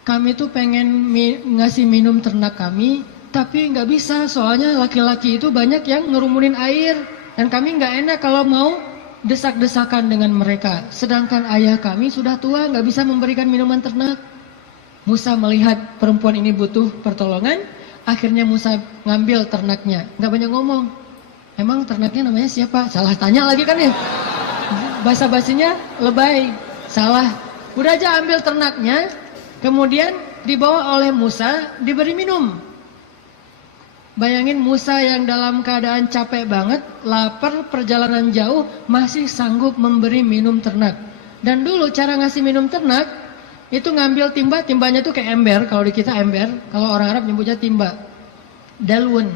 kami tuh pengen ngasih minum ternak kami, tapi nggak bisa soalnya laki-laki itu banyak yang ngerumunin air dan kami nggak enak kalau mau desak-desakan dengan mereka. Sedangkan ayah kami sudah tua, nggak bisa memberikan minuman ternak. Musa melihat perempuan ini butuh pertolongan, akhirnya Musa ngambil ternaknya. Nggak banyak ngomong. Emang ternaknya namanya siapa? Salah tanya lagi kan ya? Basa-basinya lebay. Salah. Udah aja ambil ternaknya, kemudian dibawa oleh Musa, diberi minum. Bayangin Musa yang dalam keadaan capek banget, lapar, perjalanan jauh, masih sanggup memberi minum ternak. Dan dulu cara ngasih minum ternak, itu ngambil timba, timbanya tuh kayak ember, kalau di kita ember, kalau orang Arab nyebutnya timba. Dalwun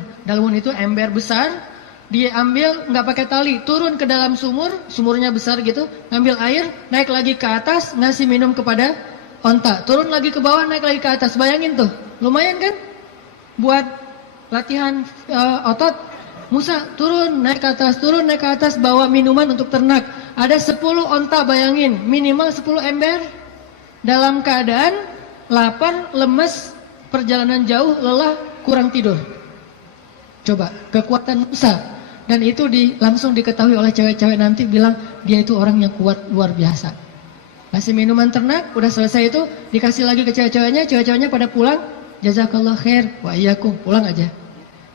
itu ember besar, diambil nggak pakai tali, turun ke dalam sumur, sumurnya besar gitu, ngambil air, naik lagi ke atas, ngasih minum kepada onta, turun lagi ke bawah, naik lagi ke atas. Bayangin tuh, lumayan kan? Buat latihan otot. Musa turun, naik ke atas, bawa minuman untuk ternak. Ada 10 onta, bayangin, minimal 10 ember. Dalam keadaan lapar, lemes, perjalanan jauh, lelah, kurang tidur. Coba, kekuatan Musa. Dan itu langsung diketahui oleh cewek-cewek nanti, bilang dia itu orang yang kuat luar biasa. Kasih minuman ternak, udah selesai itu, dikasih lagi ke cewek-ceweknya pada pulang. Jazakallah khair, wa iyyakum, pulang aja.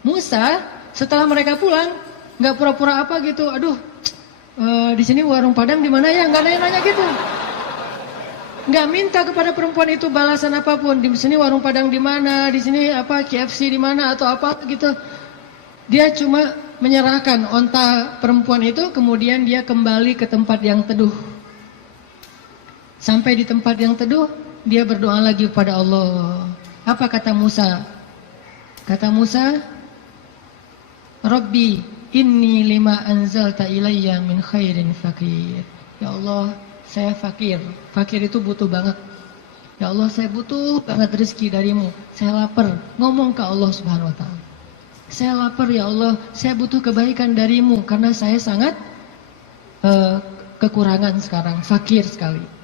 Musa, setelah mereka pulang, nggak pura-pura apa gitu, aduh, di sini warung Padang di mana ya? Nggak nanya-nanya gitu. Nggak minta kepada perempuan itu balasan apapun. Di sini warung Padang di mana, di sini KFC di mana atau apa gitu. Dia cuma menyerahkan onta perempuan itu, kemudian dia kembali ke tempat yang teduh. Sampai di tempat yang teduh, dia berdoa lagi kepada Allah. Apa kata Musa? Kata Musa, Rabbi inni lima anzalta ilayya min khairin fakir. Ya Allah, saya fakir. Fakir itu butuh banget. Ya Allah, saya butuh banget rezeki darimu. Saya lapar. Ngomong ke Allah Subhanahu wa ta'ala. Saya lapar ya Allah, saya butuh kebaikan darimu. Karena saya sangat kekurangan sekarang. Fakir sekali.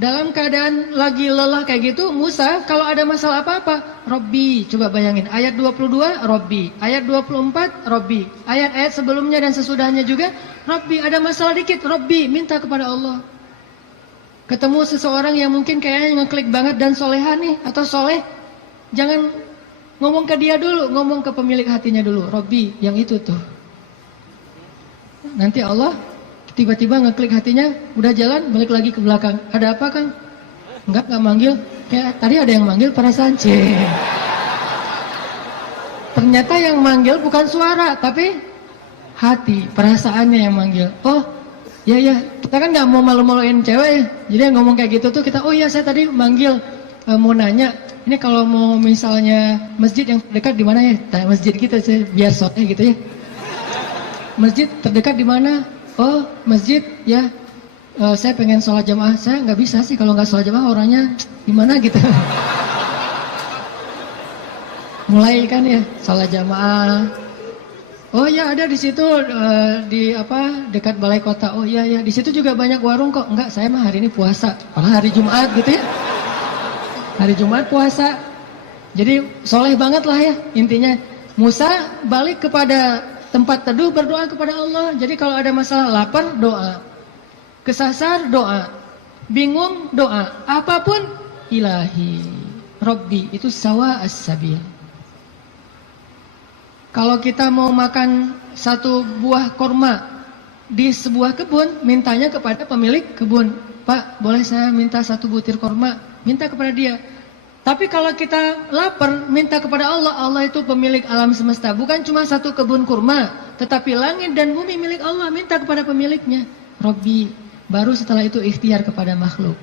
Dalam keadaan lagi lelah kayak gitu, Musa kalau ada masalah apa-apa, Robbi, coba bayangin, ayat 22, Robbi, ayat 24, Robbi, ayat-ayat sebelumnya dan sesudahnya juga, Robbi, ada masalah dikit, Robbi, minta kepada Allah. Ketemu seseorang yang mungkin kayaknya ngeklik banget dan soleha nih, atau soleh, jangan ngomong ke dia dulu, ngomong ke pemilik hatinya dulu. Robbi, yang itu tuh. Nanti Allah tiba-tiba ngeklik hatinya, udah jalan, balik lagi ke belakang. Ada apa, Kang? Enggak manggil. Kayak tadi ada yang manggil perasaan. Ternyata yang manggil bukan suara, tapi hati, perasaannya yang manggil. Oh, ya, kita kan nggak mau malu-maluin cewek ya. Jadi yang ngomong kayak gitu tuh kita, oh iya saya tadi manggil, mau nanya, ini kalau mau misalnya masjid yang terdekat di mana ya? Tanya masjid kita sih, biar sore gitu ya. Masjid terdekat di mana? Oh, masjid ya. Saya pengen sholat jamaah. Saya nggak bisa sih kalau nggak sholat jamaah, orangnya gimana gitu. Mulai kan ya sholat jamaah. Oh ya ada di situ di dekat balai kota. Oh iya di situ juga banyak warung kok. Enggak, saya mah hari ini puasa. Malah hari Jumat gitu ya. Hari Jumat puasa. Jadi soleh banget lah ya intinya. Musa balik kepada tempat teduh, berdoa kepada Allah. Jadi kalau ada masalah lapar, doa. Kesasar, doa. Bingung, doa. Apapun, ilahi. Robbi, itu sawa as-sabil. Kalau kita mau makan satu buah korma di sebuah kebun, mintanya kepada pemilik kebun. Pak, boleh saya minta satu butir korma? Minta kepada dia. Tapi kalau kita lapar, minta kepada Allah. Allah itu pemilik alam semesta. Bukan cuma satu kebun kurma, tetapi langit dan bumi milik Allah. Minta kepada pemiliknya. Robbi. Baru setelah itu ikhtiar kepada makhluk.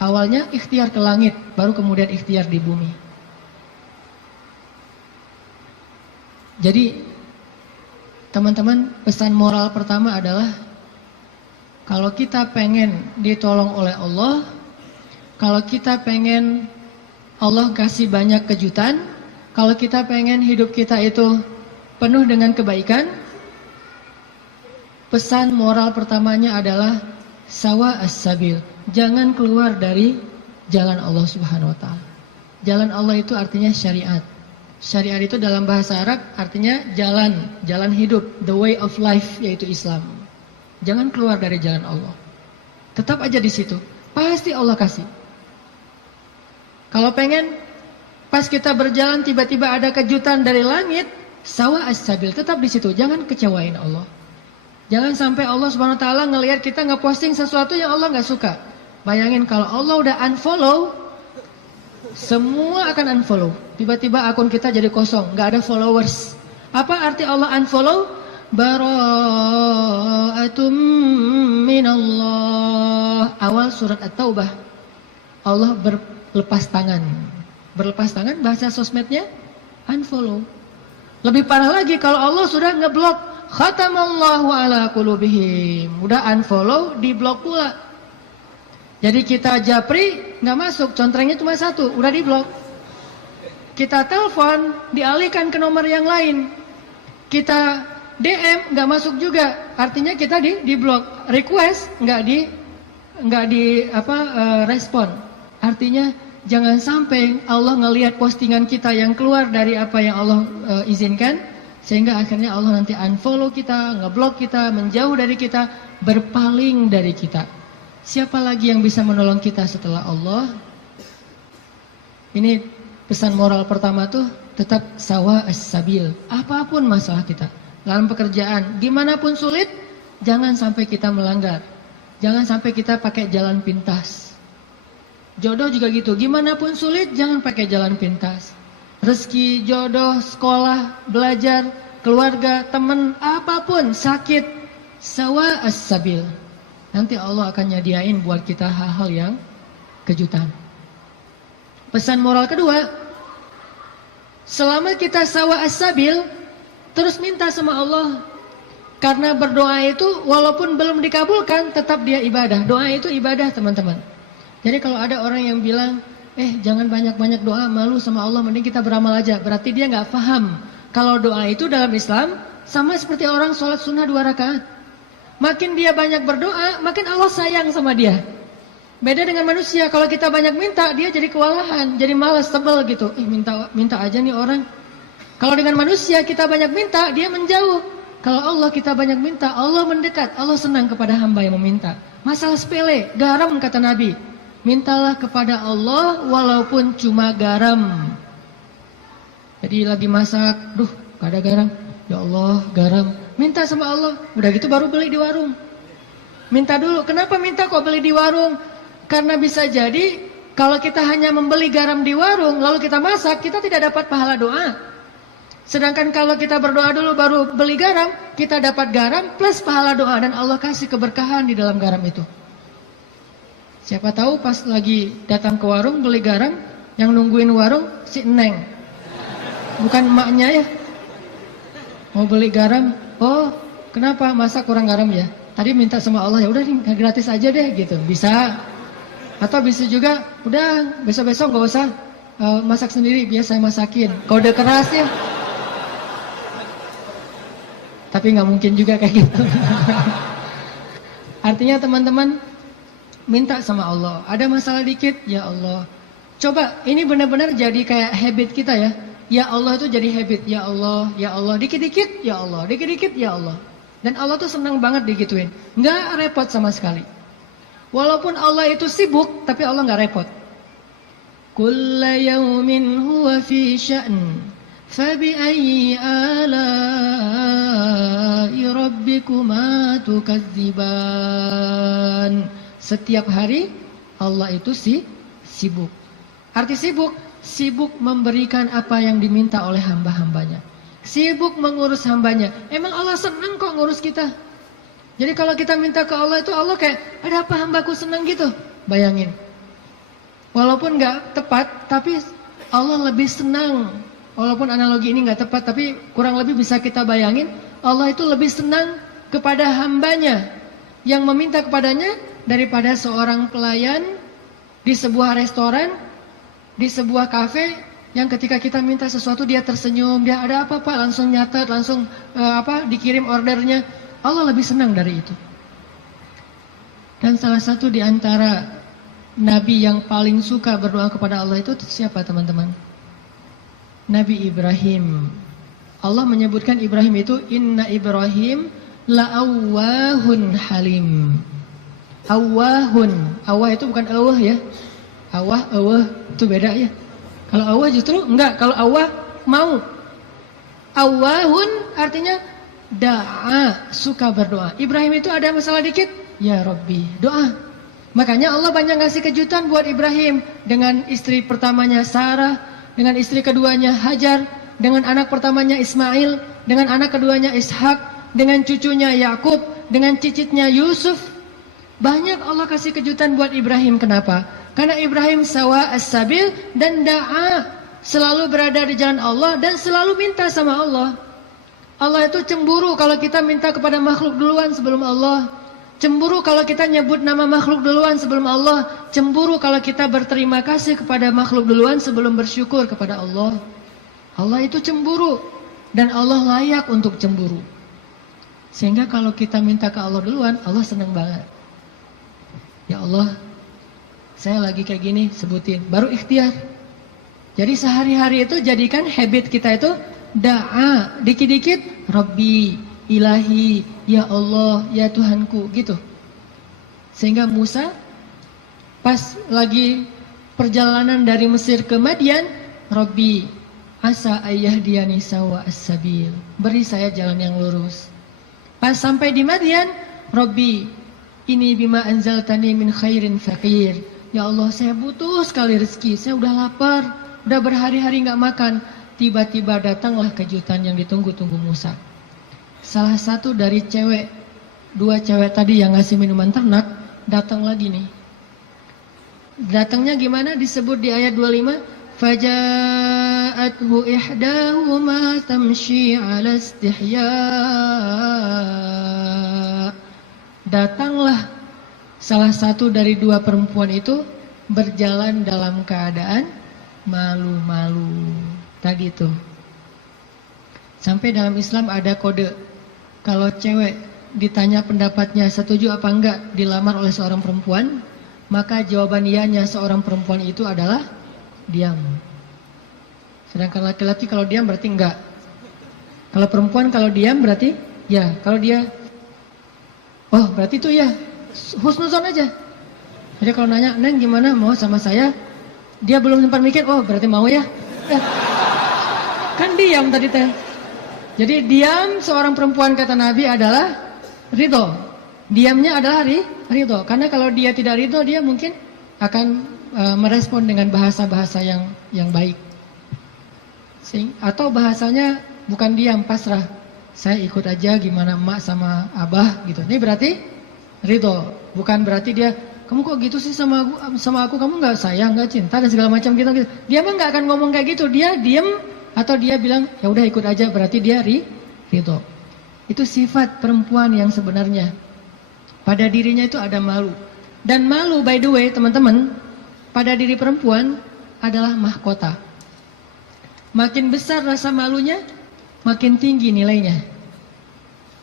Awalnya ikhtiar ke langit, baru kemudian ikhtiar di bumi. Jadi teman-teman, pesan moral pertama adalah kalau kita pengen ditolong oleh Allah, kalau kita pengen Allah kasih banyak kejutan, kalau kita pengen hidup kita itu penuh dengan kebaikan, pesan moral pertamanya adalah sawa as-sabil. Jangan keluar dari jalan Allah Subhanahu wa taala. Jalan Allah itu artinya syariat. Syariat itu dalam bahasa Arab artinya jalan hidup, the way of life, yaitu Islam. Jangan keluar dari jalan Allah. Tetap aja di situ. Pasti Allah kasih. Kalau pengen pas kita berjalan tiba-tiba ada kejutan dari langit, sawa as-sabil, tetap di situ. Jangan kecewain Allah. Jangan sampai Allah Subhanahu wa taala ngelihat kita ngeposting sesuatu yang Allah nggak suka. Bayangin kalau Allah udah unfollow, semua akan unfollow. Tiba-tiba akun kita jadi kosong, nggak ada followers. Apa arti Allah unfollow? Bara'atum minallah. Awal surat At-Taubah. Allah berlepas tangan. Berlepas tangan bahasa sosmednya unfollow. Lebih parah lagi kalau Allah sudah ngeblok. Khatamallahu ala qulubihim. Udah unfollow, diblok pula. Jadi kita japri nggak masuk, contrengnya cuma satu, udah diblok. Kita telepon, dialihkan ke nomor yang lain. Kita DM nggak masuk juga, artinya kita diblok. Request nggak di respon. Artinya jangan sampai Allah ngelihat postingan kita yang keluar dari apa yang Allah izinkan, sehingga akhirnya Allah nanti unfollow kita, ngeblok kita, menjauh dari kita, berpaling dari kita. Siapa lagi yang bisa menolong kita setelah Allah? Ini pesan moral pertama tuh, tetap sawa as-sabil. Apapun masalah kita, dalam pekerjaan, dimanapun sulit, jangan sampai kita melanggar. Jangan sampai kita pakai jalan pintas. Jodoh juga gitu, gimana pun sulit, jangan pakai jalan pintas. Rezeki, jodoh, sekolah, belajar, keluarga, teman, apapun, sakit, sawa as-sabil. Nanti Allah akan nyediain buat kita hal-hal yang kejutan. Pesan moral kedua, selama kita sawa as-sabil, terus minta sama Allah. Karena berdoa itu walaupun belum dikabulkan, tetap dia ibadah. Doa itu ibadah, teman-teman. Jadi kalau ada orang yang bilang, jangan banyak-banyak doa, malu sama Allah, mending kita beramal aja. Berarti dia nggak paham. Kalau doa itu dalam Islam, sama seperti orang sholat sunnah 2 rakaat. Makin dia banyak berdoa, makin Allah sayang sama dia. Beda dengan manusia, kalau kita banyak minta, dia jadi kewalahan, jadi malas, tebal gitu. Minta aja nih orang. Kalau dengan manusia, kita banyak minta, dia menjauh. Kalau Allah kita banyak minta, Allah mendekat, Allah senang kepada hamba yang meminta. Masalah sepele, garam kata Nabi. Mintalah kepada Allah walaupun cuma garam. Jadi lagi masak, duh gak ada garam. Ya Allah, garam. Minta sama Allah, udah gitu baru beli di warung. Minta dulu, kenapa minta kok beli di warung? Karena bisa jadi kalau kita hanya membeli garam di warung, lalu kita masak, kita tidak dapat pahala doa. Sedangkan kalau kita berdoa dulu baru beli garam, kita dapat garam plus pahala doa dan Allah kasih keberkahan di dalam garam itu. Siapa tahu pas lagi datang ke warung beli garam, yang nungguin warung si Neng. Bukan emaknya ya. Mau beli garam, oh kenapa masa kurang garam ya? Tadi minta sama Allah, ya udah nih gratis aja deh gitu. Bisa. Atau bisa juga, udah besok-besok gak usah masak sendiri, biar saya masakin. Kode keras ya. Tapi nggak mungkin juga kayak gitu. Artinya teman-teman minta sama Allah. Ada masalah dikit, ya Allah. Coba ini benar-benar jadi kayak habit kita ya. Ya Allah itu jadi habit. Ya Allah, ya Allah. Dikit-dikit, ya Allah. Dikit-dikit, ya Allah. Dan Allah tuh senang banget digituin. Nggak repot sama sekali. Walaupun Allah itu sibuk, tapi Allah nggak repot. Kulla yawmin huwa fi sya'n. فَبِأَيِّ آلَاءِ رَبِّكُمَا تُكَذِّبَانِ. Setiap hari Allah itu sibuk. Arti sibuk, sibuk memberikan apa yang diminta oleh hamba-hambanya. Sibuk mengurus hambanya. Emang Allah senang kok ngurus kita. Jadi kalau kita minta ke Allah itu Allah kayak, ada apa hambaku senang gitu. Bayangin. Walaupun gak tepat, tapi Allah lebih senang. Walaupun analogi ini nggak tepat, tapi kurang lebih bisa kita bayangin, Allah itu lebih senang kepada hambanya yang meminta kepadanya daripada seorang pelayan di sebuah restoran, di sebuah kafe yang ketika kita minta sesuatu dia tersenyum, dia ada apa Pak, langsung nyatet, langsung dikirim ordernya. Allah lebih senang dari itu. Dan salah satu di antara nabi yang paling suka berdoa kepada Allah itu siapa teman-teman? Nabi Ibrahim. Allah menyebutkan Ibrahim itu inna Ibrahim la'awwahun halim. Awwahun. Awwah itu bukan awah ya. Awah itu beda ya. Kalau awah justru enggak. Kalau awah mau. Awwahun artinya da'a, suka berdoa. Ibrahim itu ada masalah dikit, ya Rabbi, doa. Makanya Allah banyak ngasih kejutan buat Ibrahim dengan istri pertamanya Sarah, dengan istri keduanya Hajar, dengan anak pertamanya Ismail, dengan anak keduanya Ishak, dengan cucunya Yakub, dengan cicitnya Yusuf. Banyak Allah kasih kejutan buat Ibrahim. Kenapa? Karena Ibrahim sawa as-sabil dan da'a, selalu berada di jalan Allah dan selalu minta sama Allah. Allah itu cemburu kalau kita minta kepada makhluk duluan sebelum Allah. Cemburu kalau kita nyebut nama makhluk duluan sebelum Allah. Cemburu kalau kita berterima kasih kepada makhluk duluan sebelum bersyukur kepada Allah. Allah itu cemburu. Dan Allah layak untuk cemburu. Sehingga kalau kita minta ke Allah duluan, Allah senang banget. Ya Allah, saya lagi kayak gini, sebutin. Baru ikhtiar. Jadi sehari-hari itu jadikan habit kita itu da'a. Dikit-dikit, Rabbi, Ilahi, ya Allah, ya Tuhanku, gitu. Sehingga Musa pas lagi perjalanan dari Mesir ke Madian, Rabbi, asa ayyahdiyani sawa as-sabil. Beri saya jalan yang lurus. Pas sampai di Madian, Rabbi, ini bima anzaltani min khairin faqir. Ya Allah, saya butuh sekali rezeki. Saya udah lapar, udah berhari-hari nggak makan. Tiba-tiba datanglah kejutan yang ditunggu-tunggu Musa. Salah satu dari dua cewek tadi yang ngasih minuman ternak, datang lagi nih. Datangnya gimana? Disebut di ayat 25. Faja'athu ihdahuma tamshi 'ala istihya. Datanglah salah satu dari dua perempuan itu berjalan dalam keadaan malu-malu. Tadi itu. Sampai dalam Islam ada kode. Kalau cewek ditanya pendapatnya setuju apa enggak dilamar oleh seorang perempuan, maka jawaban ianya seorang perempuan itu adalah diam. Sedangkan laki-laki kalau diam berarti enggak. Kalau perempuan kalau diam berarti ya. Kalau dia, oh berarti itu ya, husnuzon aja. Jadi kalau nanya, Neng gimana mau sama saya? Dia belum sempat mikir, oh berarti mau ya. Ya. Kan diam tadi teh. Jadi diam seorang perempuan kata Nabi adalah ridho. Diamnya adalah ridho. Karena kalau dia tidak ridho, dia mungkin akan merespon dengan bahasa-bahasa yang baik. Atau bahasanya bukan diam, pasrah. Saya ikut aja gimana emak sama abah gitu. Ini berarti ridho. Bukan berarti dia, kamu kok gitu sih sama aku, kamu nggak sayang, nggak cinta dan segala macam gitu. Dia mah nggak akan ngomong kayak gitu. Dia diam atau dia bilang ya udah ikut aja, berarti dia ridho. Itu sifat perempuan yang sebenarnya. Pada dirinya itu ada malu. Dan malu, by the way teman-teman, pada diri perempuan adalah mahkota. Makin besar rasa malunya, makin tinggi nilainya.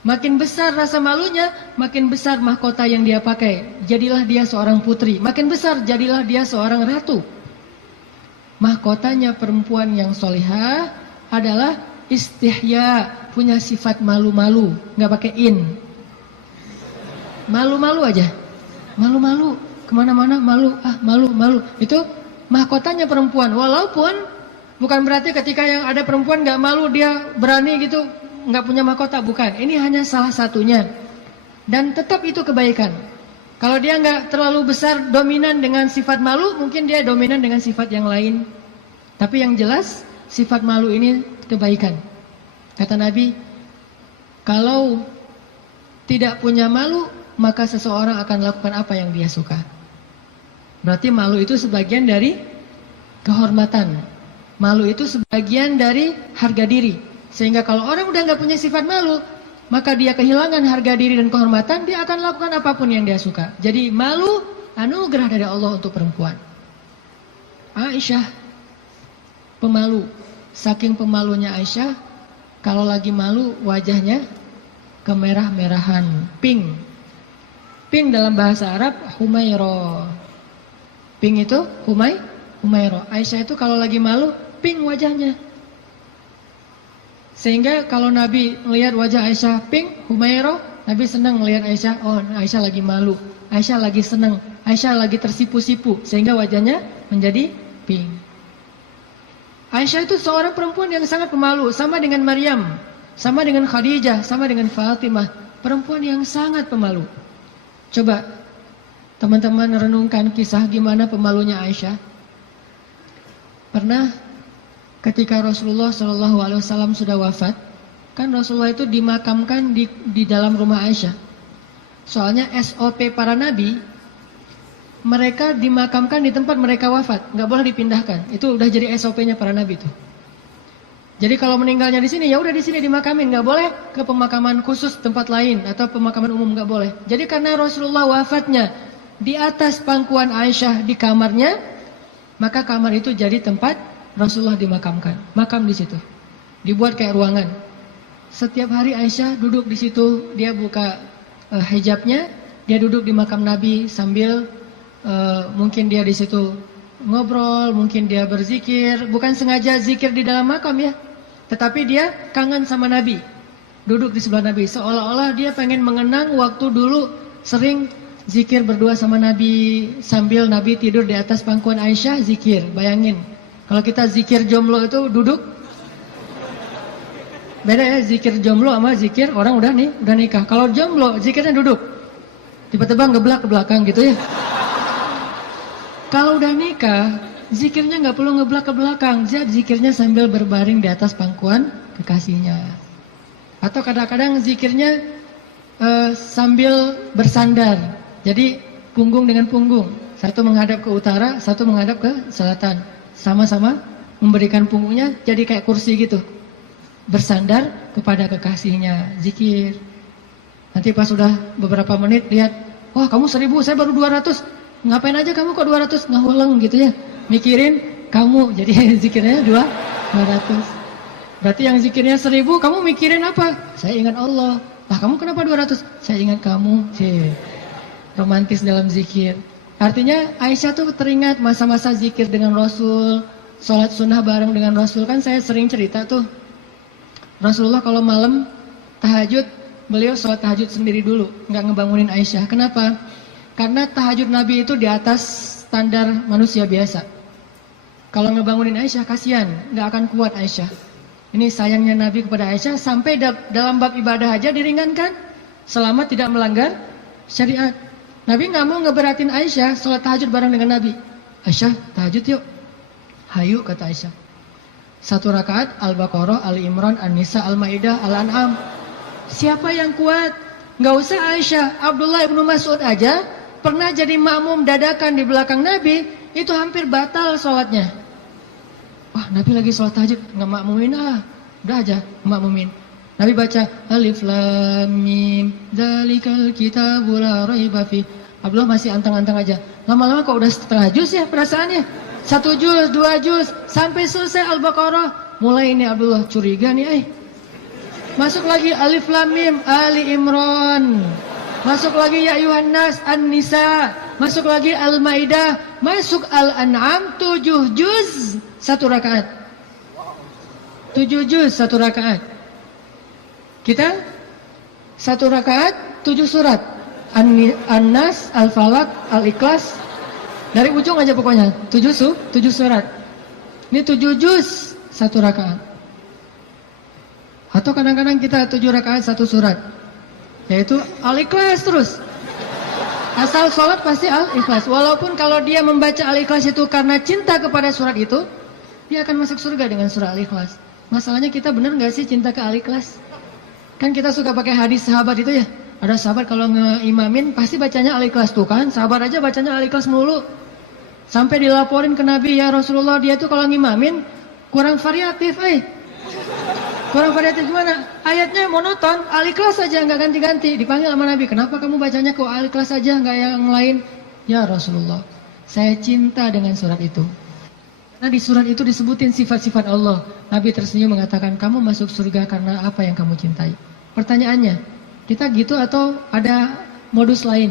Makin besar rasa malunya, makin besar mahkota yang dia pakai. Jadilah dia seorang putri. Makin besar, jadilah dia seorang ratu. Mahkotanya perempuan yang solihah adalah istihya, punya sifat malu-malu, nggak pakai in. Malu-malu aja, malu-malu, kemana-mana malu, malu-malu. Itu mahkotanya perempuan. Walaupun bukan berarti ketika yang ada perempuan nggak malu dia berani gitu, nggak punya mahkota, bukan. Ini hanya salah satunya. Dan tetap itu kebaikan. Kalau dia nggak terlalu besar dominan dengan sifat malu, mungkin dia dominan dengan sifat yang lain. Tapi yang jelas sifat malu ini kebaikan. Kata Nabi, kalau tidak punya malu, maka seseorang akan lakukan apa yang dia suka. Berarti malu itu sebagian dari kehormatan. Malu itu sebagian dari harga diri. Sehingga kalau orang udah nggak punya sifat malu, maka dia kehilangan harga diri dan kehormatan, dia akan lakukan apapun yang dia suka. Jadi malu anugerah dari Allah untuk perempuan. Aisyah pemalu. Saking pemalunya Aisyah, kalau lagi malu wajahnya kemerah-merahan, pink. Pink dalam bahasa Arab humairo. Pink itu humairo. Aisyah itu kalau lagi malu pink wajahnya. Sehingga kalau Nabi melihat wajah Aisyah pink, humairo, Nabi senang melihat Aisyah, oh Aisyah lagi malu, Aisyah lagi senang, Aisyah lagi tersipu-sipu, sehingga wajahnya menjadi pink. Aisyah itu seorang perempuan yang sangat pemalu, sama dengan Maryam, sama dengan Khadijah, sama dengan Fatimah, perempuan yang sangat pemalu. Coba teman-teman renungkan kisah gimana pemalunya Aisyah. Pernah ketika Rasulullah SAW sudah wafat, kan Rasulullah itu dimakamkan di dalam rumah Aisyah. Soalnya SOP para nabi, mereka dimakamkan di tempat mereka wafat, nggak boleh dipindahkan. Itu udah jadi SOP-nya para nabi itu. Jadi kalau meninggalnya di sini, ya udah di sini dimakamin, nggak boleh ke pemakaman khusus tempat lain atau pemakaman umum, nggak boleh. Jadi karena Rasulullah wafatnya di atas pangkuan Aisyah di kamarnya, maka kamar itu jadi tempat Rasulullah dimakamkan, makam di situ, dibuat kayak ruangan. Setiap hari Aisyah duduk di situ, dia buka hijabnya, dia duduk di makam Nabi sambil mungkin dia di situ ngobrol, mungkin dia berzikir, bukan sengaja zikir di dalam makam ya, tetapi dia kangen sama Nabi, duduk di sebelah Nabi, seolah-olah dia pengen mengenang waktu dulu sering zikir berdua sama Nabi sambil Nabi tidur di atas pangkuan Aisyah zikir. Bayangin. Kalau kita zikir jomblo itu duduk, beda ya zikir jomblo sama zikir orang udah nikah. Kalau jomblo zikirnya duduk, tiba-tiba ngeblak ke belakang gitu ya. Kalau udah nikah, zikirnya nggak perlu ngeblak ke belakang, zikirnya sambil berbaring di atas pangkuan kekasihnya. Atau kadang-kadang zikirnya sambil bersandar, jadi punggung dengan punggung, satu menghadap ke utara, satu menghadap ke selatan. Sama-sama memberikan punggungnya jadi kayak kursi gitu, bersandar kepada kekasihnya, zikir. Nanti pas sudah beberapa menit lihat, wah kamu 1000, saya baru 200, ngapain aja kamu kok 200, ngahuleng gitu ya, mikirin kamu, jadi zikirnya 200. Berarti yang zikirnya 1000, kamu mikirin apa? Saya ingat Allah. Lah kamu kenapa 200? Saya ingat kamu. Romantis dalam zikir. Artinya Aisyah tuh teringat masa-masa zikir dengan Rasul, sholat sunnah bareng dengan Rasul. Kan saya sering cerita tuh, Rasulullah kalau malam tahajud beliau sholat tahajud sendiri dulu, nggak ngebangunin Aisyah. Kenapa? Karena tahajud Nabi itu di atas standar manusia biasa. Kalau ngebangunin Aisyah kasihan, nggak akan kuat Aisyah. Ini sayangnya Nabi kepada Aisyah, sampai dalam bab ibadah aja diringankan selama tidak melanggar syariat. Nabi nggak mau ngeberatin Aisyah sholat tahajud bareng dengan Nabi. Aisyah tahajud yuk. Hayu kata Aisyah. 1 rakaat Al-Baqarah, Ali Imran, An-Nisa, Al-Maidah, Al-An'am. Siapa yang kuat? Nggak usah Aisyah, Abdullah ibnu Mas'ud aja pernah jadi makmum dadakan di belakang Nabi, itu hampir batal sholatnya. Wah, Nabi lagi sholat tahajud, nggak makmumin udah aja makmumin. Nabi baca Alif Lam Mim Dzalikal Kitabul La Raiba Fi. Abdullah masih antang-antang aja. Lama-lama kok udah setengah juz ya perasaannya. 1 juz, 2 juz, sampai selesai Al-Baqarah. Mulai ini Abdullah curiga nih, masuk lagi Alif Lam Mim Ali Imran. Masuk lagi Ya Ayuhan Nas An-Nisa. Masuk lagi Al-Maidah. Masuk Al-An'am 7 juz 1 rakaat. 7 juz 1 rakaat. Kita 1 rakaat 7 surat. An-Nas, Al-Falaq, Al-Ikhlas. Dari ujung aja pokoknya 7 surat. Ini 7 juz 1 rakaat. Atau kadang-kadang kita 7 rakaat 1 surat, yaitu Al-Ikhlas terus. Asal sholat pasti Al-Ikhlas. Walaupun kalau dia membaca Al-Ikhlas itu karena cinta kepada surat itu, dia akan masuk surga dengan surah Al-Ikhlas. Masalahnya kita benar nggak sih cinta ke Al-Ikhlas? Kan kita suka pakai hadis sahabat itu ya. Ada sahabat kalau ngeimamin pasti bacanya Al-Ikhlas tuh kan. Sahabat aja bacanya Al-Ikhlas mulu. Sampai dilaporin ke Nabi, ya Rasulullah dia tuh kalau ngimamin kurang variatif Kurang variatif gimana? Ayatnya monoton, Al-Ikhlas saja nggak ganti-ganti. Dipanggil sama Nabi, kenapa kamu bacanya kok Al-Ikhlas saja nggak yang lain? Ya Rasulullah, saya cinta dengan surat itu. Karena di surat itu disebutin sifat-sifat Allah. Nabi tersenyum mengatakan, kamu masuk surga karena apa yang kamu cintai. Pertanyaannya, kita gitu atau ada modus lain?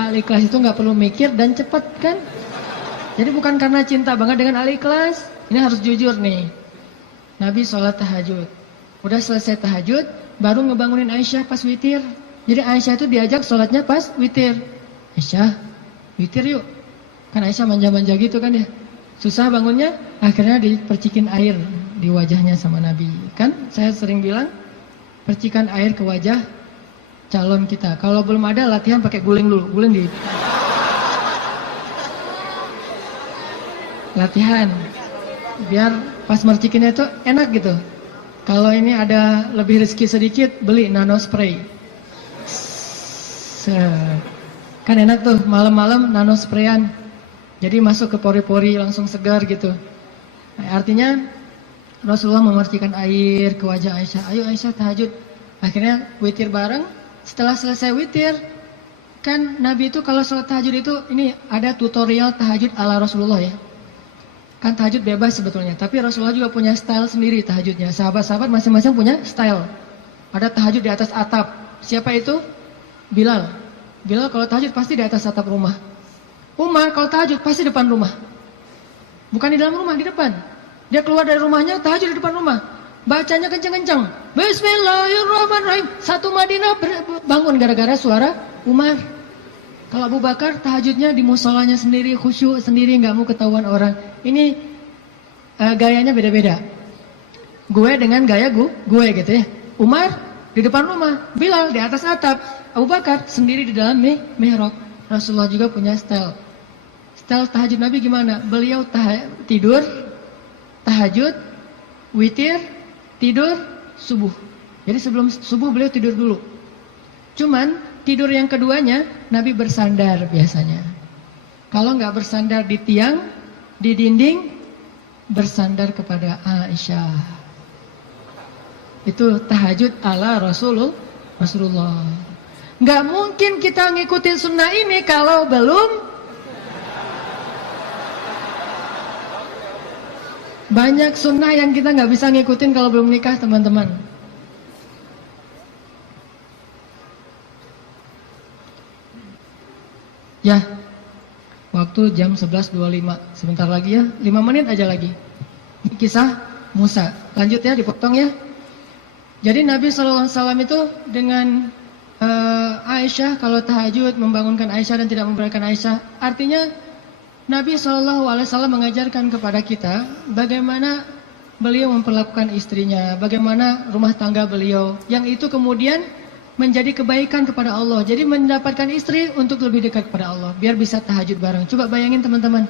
Al-Ikhlas itu nggak perlu mikir dan cepat kan? Jadi bukan karena cinta banget dengan Al-Ikhlas. Ini harus jujur nih. Nabi sholat tahajud. Udah selesai tahajud, baru ngebangunin Aisyah pas witir. Jadi Aisyah itu diajak sholatnya pas witir. Aisyah, witir yuk. Kan Aisyah manja-manja gitu kan ya. Susah bangunnya, akhirnya dipercikin air di wajahnya sama Nabi. Kan saya sering bilang, percikan air ke wajah calon kita. Kalau belum ada latihan pakai guling dulu. Guling di latihan. Biar pas mercikinnya itu enak gitu. Kalau ini ada lebih rezeki sedikit, beli nano spray. Kan enak tuh malam-malam nano sprayan. Jadi masuk ke pori-pori langsung segar gitu. Nah, artinya Rasulullah memercikan air ke wajah Aisyah. Ayo Aisyah tahajud. Akhirnya witir bareng. Setelah selesai witir, kan Nabi itu kalau sholat tahajud itu ini ada tutorial tahajud ala Rasulullah ya. Kan tahajud bebas sebetulnya, tapi Rasulullah juga punya style sendiri tahajudnya. Sahabat-sahabat masing-masing punya style. Ada tahajud di atas atap. Siapa itu? Bilal. Bilal kalau tahajud pasti di atas atap rumah. Umar kalau tahajud pasti depan rumah. Bukan di dalam rumah, di depan. Dia keluar dari rumahnya, tahajud di depan rumah. Bacanya kenceng-kenceng. Bismillahirrahmanirrahim. Satu Madinah bangun gara-gara suara Umar. Kalau Abu Bakar tahajudnya di musolanya sendiri, khusyuk sendiri, nggak mau ketahuan orang. Ini gayanya beda-beda. Gue dengan gaya gue gitu ya. Umar di depan rumah, Bilal di atas atap, Abu Bakar sendiri di dalam mihrab. Rasulullah juga punya style. Style tahajud Nabi gimana? Beliau tidur, tahajud, witir, tidur, subuh. Jadi sebelum subuh beliau tidur dulu. Cuman tidur yang keduanya Nabi bersandar biasanya. Kalau nggak bersandar di tiang, di dinding, bersandar kepada Aisyah. Itu tahajud ala Rasulullah. Nggak mungkin kita ngikutin sunnah ini kalau belum banyak sunnah yang kita nggak bisa ngikutin kalau belum nikah, teman-teman. Ya, waktu jam 11.25. Sebentar lagi ya, 5 menit aja lagi. Kisah Musa. Lanjut ya, dipotong ya. Jadi Nabi SAW itu dengan Aisyah, kalau tahajud membangunkan Aisyah dan tidak membangunkan Aisyah, artinya Nabi SAW mengajarkan kepada kita bagaimana beliau memperlakukan istrinya, bagaimana rumah tangga beliau, yang itu kemudian menjadi kebaikan kepada Allah. Jadi mendapatkan istri untuk lebih dekat kepada Allah, biar bisa tahajud bareng. Coba bayangin teman-teman,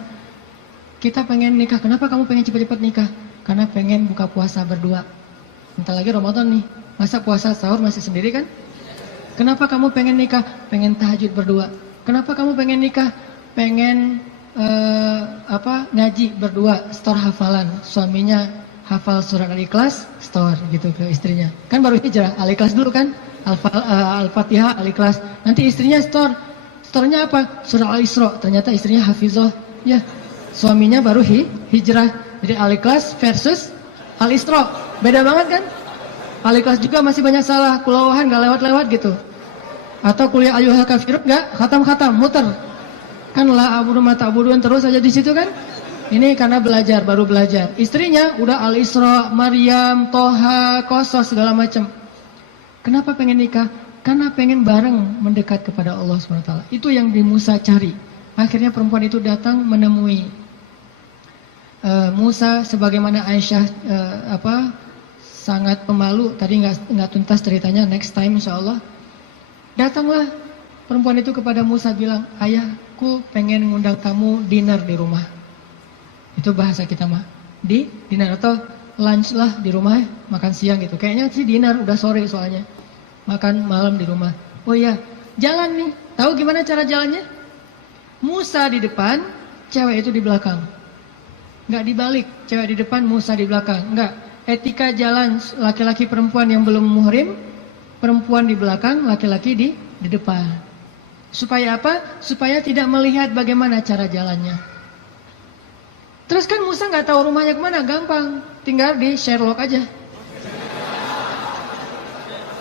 kita pengen nikah, kenapa kamu pengen cepat-cepat nikah? Karena pengen buka puasa berdua. Bentar lagi Ramadan nih, masa puasa sahur masih sendiri kan? Kenapa kamu pengen nikah? Pengen tahajud berdua. Kenapa kamu pengen nikah? Pengen ngaji berdua, store hafalan. Suaminya hafal surat Al-Ikhlas, store gitu ke istrinya. Kan baru hijrah, Al-Ikhlas dulu kan? Al-Fatihah, Al-Ikhlas. Nanti istrinya store. Store-nya apa? Surah Al-Isra. Ternyata istrinya hafizah. Ya, suaminya baru hijrah. Jadi Al-Ikhlas versus Al-Isra. Beda banget kan? Al-Ikhlas juga masih banyak salah, kulawahan gak lewat-lewat gitu. Atau kuliah ayyuhal kafirun gak khatam-khatam, muter. Kan la abudu mata abuduan terus aja di situ kan? Ini karena belajar, baru belajar. Istrinya udah Al-Isra, Maryam, Toha, Qasas segala macam. Kenapa pengen nikah? Karena pengen bareng mendekat kepada Allah SWT. Itu yang di Musa cari. Akhirnya perempuan itu datang menemui Musa, sebagaimana Aisyah sangat pemalu. Tadi nggak tuntas ceritanya, next time insyaallah. Datanglah perempuan itu kepada Musa bilang, ayahku pengen ngundang kamu dinner di rumah. Itu bahasa kita mah, di dinner atau lunch lah di rumah, makan siang gitu. Kayaknya sih dinner, udah sore soalnya. Makan malam di rumah. Oh iya, jalan nih. Tahu gimana cara jalannya? Musa di depan, cewek itu di belakang. Nggak dibalik, cewek di depan, Musa di belakang. Nggak. Etika jalan laki-laki perempuan yang belum muhrim, perempuan di belakang, laki-laki di depan. Supaya apa? Supaya tidak melihat bagaimana cara jalannya. Terus kan Musa nggak tahu rumahnya kemana, gampang, tinggal di Sherlock aja.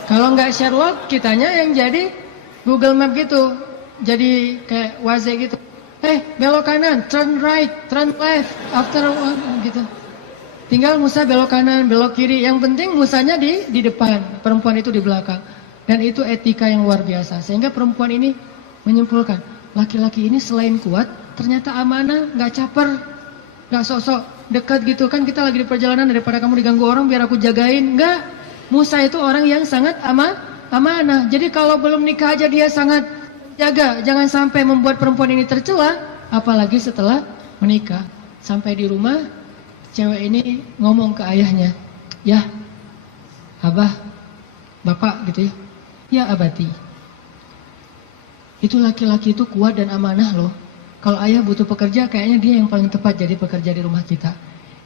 Kalau nggak Sherlock, kitanya yang jadi Google Map gitu, jadi kayak Waze gitu. Belok kanan, turn right, turn left, after gitu. Tinggal Musa belok kanan, belok kiri. Yang penting Musanya di depan, perempuan itu di belakang. Dan itu etika yang luar biasa. Sehingga perempuan ini menyimpulkan, laki-laki ini selain kuat, ternyata amanah, nggak caper, nggak sok-sok dekat gitu. Kan kita lagi di perjalanan, daripada kamu diganggu orang, biar aku jagain. Nggak, Musa itu orang yang sangat amanah. Jadi kalau belum nikah aja dia sangat jaga, jangan sampai membuat perempuan ini tercela, apalagi setelah menikah. Sampai di rumah, cewek ini ngomong ke ayahnya, ya abah, bapak gitu ya, ya abati. Itu laki-laki itu kuat dan amanah loh. Kalau ayah butuh pekerja, kayaknya dia yang paling tepat jadi pekerja di rumah kita.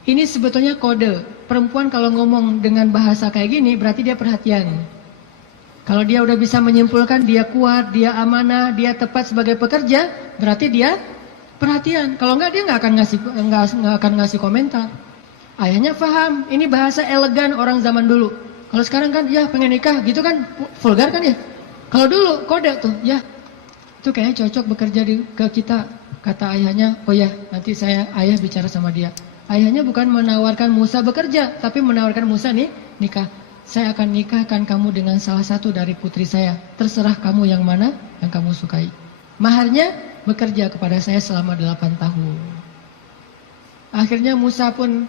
Ini sebetulnya kode. Perempuan kalau ngomong dengan bahasa kayak gini, berarti dia perhatian. Kalau dia udah bisa menyimpulkan dia kuat, dia amanah, dia tepat sebagai pekerja, berarti dia perhatian. Kalau enggak, dia nggak akan ngasih komentar. Ayahnya paham, ini bahasa elegan orang zaman dulu. Kalau sekarang kan, ya pengen nikah, gitu kan vulgar kan ya. Kalau dulu kode tuh, ya itu kayaknya cocok bekerja ke kita. Kata ayahnya, oh ya nanti ayah bicara sama dia. Ayahnya bukan menawarkan Musa bekerja, tapi menawarkan Musa nih nikah. Saya akan nikahkan kamu dengan salah satu dari putri saya. Terserah kamu yang mana yang kamu sukai. Maharnya bekerja kepada saya selama 8 tahun. Akhirnya Musa pun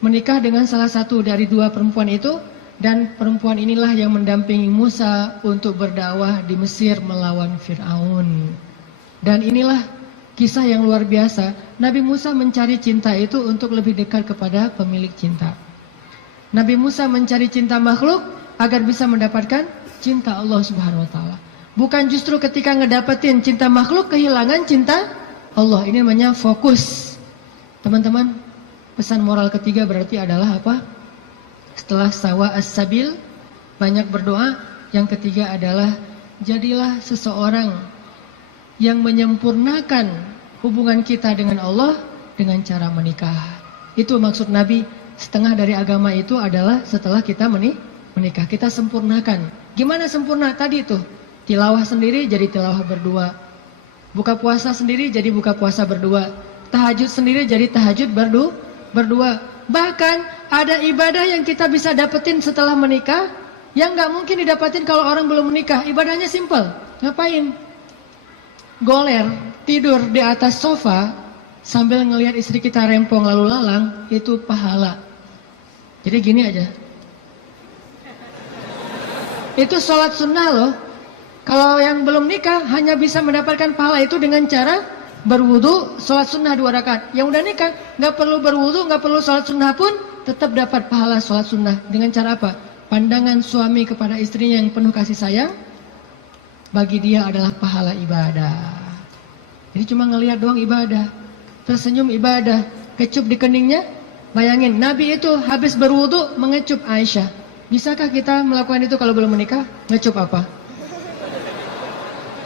menikah dengan salah satu dari 2 perempuan itu. Dan perempuan inilah yang mendampingi Musa untuk berdakwah di Mesir melawan Fir'aun. Dan inilah kisah yang luar biasa. Nabi Musa mencari cinta itu untuk lebih dekat kepada pemilik cinta. Nabi Musa mencari cinta makhluk agar bisa mendapatkan cinta Allah Subhanahu wa taala. Bukan justru ketika ngedapetin cinta makhluk kehilangan cinta Allah. Ini namanya fokus. Teman-teman, pesan moral ketiga berarti adalah apa? Setelah sawa as-sabil, banyak berdoa. Yang ketiga adalah jadilah seseorang yang menyempurnakan hubungan kita dengan Allah dengan cara menikah. Itu maksud Nabi. Setengah dari agama itu adalah setelah kita menikah, kita sempurnakan. Gimana sempurna? Tadi tuh, tilawah sendiri jadi tilawah berdua. Buka puasa sendiri jadi buka puasa berdua. Tahajud sendiri jadi tahajud berdua. Bahkan ada ibadah yang kita bisa dapetin setelah menikah, yang nggak mungkin didapatin kalau orang belum menikah. Ibadahnya simple. Ngapain? Goler, tidur di atas sofa sambil ngelihat istri kita rempong lalu lalang, itu pahala. Jadi gini aja. Itu sholat sunnah loh. Kalau yang belum nikah hanya bisa mendapatkan pahala itu dengan cara berwudu, sholat sunnah 2 rakaat. Yang udah nikah nggak perlu berwudu, nggak perlu sholat sunnah pun tetap dapat pahala sholat sunnah. Dengan cara apa? Pandangan suami kepada istrinya yang penuh kasih sayang, bagi dia adalah pahala ibadah. Jadi cuma ngelihat doang ibadah, tersenyum ibadah, kecup di keningnya. Bayangin, Nabi itu habis berwudu mengecup Aisyah. Bisakah kita melakukan itu kalau belum menikah? Ngecup apa?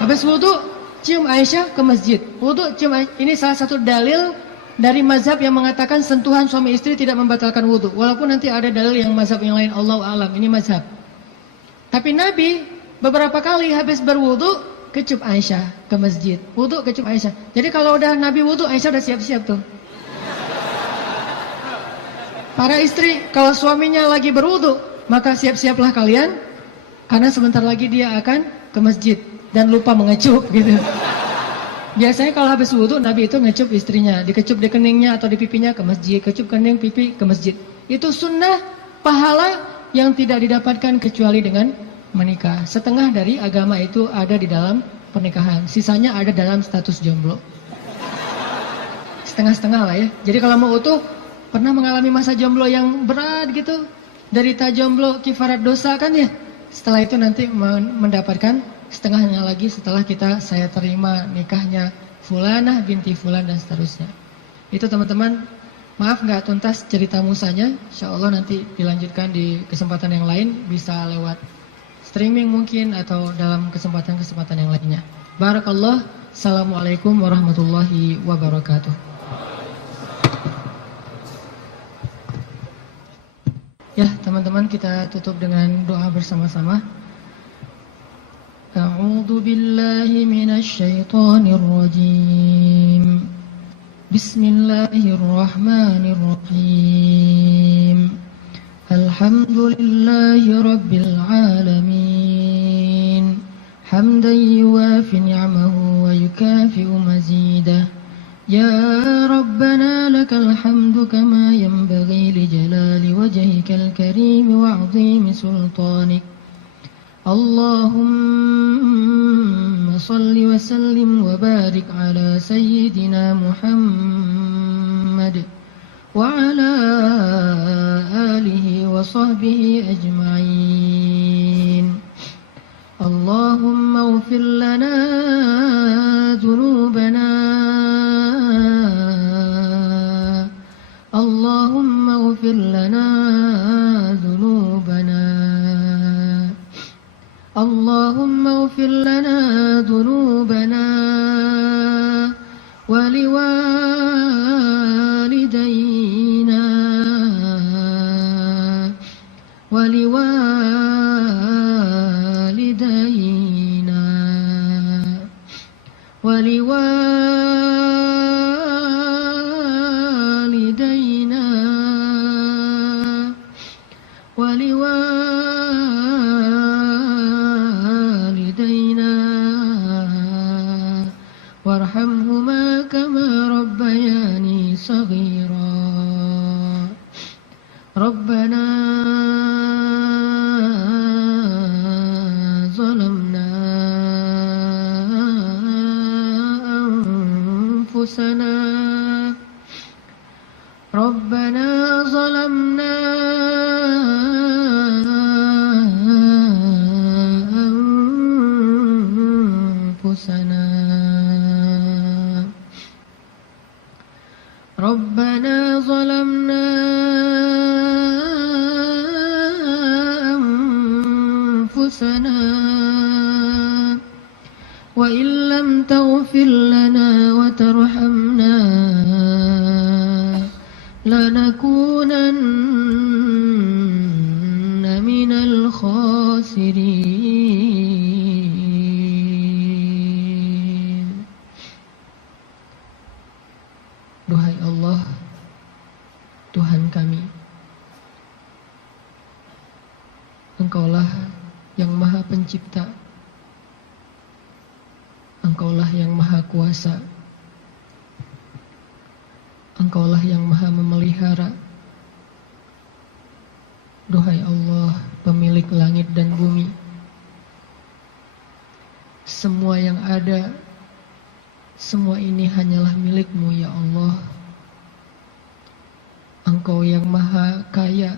Habis wudu, cium Aisyah ke masjid. Wudu, cium Aisyah. Ini salah satu dalil dari mazhab yang mengatakan sentuhan suami istri tidak membatalkan wudu. Walaupun nanti ada dalil yang mazhab yang lain, Allahu a'lam. Ini mazhab. Tapi Nabi beberapa kali habis berwudu, kecup Aisyah ke masjid. Wudu, kecup Aisyah. Jadi kalau udah Nabi wudu, Aisyah udah siap-siap tuh. Para istri, kalau suaminya lagi berwudu, maka siap-siaplah kalian, karena sebentar lagi dia akan ke masjid dan lupa mengecup gitu. Biasanya kalau habis wudu Nabi itu ngecup istrinya, dikecup di keningnya atau di pipinya ke masjid, kecup kening pipi ke masjid. Itu sunnah pahala yang tidak didapatkan kecuali dengan menikah. Setengah dari agama itu ada di dalam pernikahan, sisanya ada dalam status jomblo. Setengah-setengah lah ya. Jadi kalau mau utuh, pernah mengalami masa jomblo yang berat gitu, derita jomblo kifarat dosa kan ya. Setelah itu nanti mendapatkan setengahnya lagi setelah saya terima nikahnya Fulanah binti Fulan dan seterusnya. Itu teman-teman, maaf nggak tuntas cerita musanya. Insya Allah nanti dilanjutkan di kesempatan yang lain, bisa lewat streaming mungkin atau dalam kesempatan-kesempatan yang lainnya. Barakallah. Assalamualaikum warahmatullahi wabarakatuh. Ya teman-teman, kita tutup dengan doa bersama-sama. A'udzu billahi minasy syaithanir rajim. Bismillahirrahmanirrahim. Alhamdulillahi rabbil alamin. Hamdan yuwafi ni'amahu wa yukafi'u mazidah. Ya Rabbana lakal hamdu kama yanbaghi li jalali wajhikal karim wa 'azimi sultanik. Allahumma salli wa sallim wa barik ala sayyidina Muhammad wa ala alihi wa sahbihi ajma'in. Allahumma ighfir lana dhunubana. Allahumma ighfir lana dhunubana. Allahumma ighfir lana dhunubana wa liwalidayna wa liwalidayna wa liwalidayna wa liwalidayna warhamhuma kama rabbayani saghira. Rabbana zalamna anfusana. Rabbana zalamna anfusana. Rabbana zalamna anfusana wa illam taghfir lana wa tarhamna lanakunanna minal khasirin. Duhai Allah, Tuhan kami, Engkaulah Pencipta. Engkaulah yang Maha Kuasa. Engkaulah yang Maha Memelihara. Duhai Allah, pemilik langit dan bumi, semua yang ada, semua ini hanyalah milik-Mu ya Allah. Engkau yang Maha Kaya,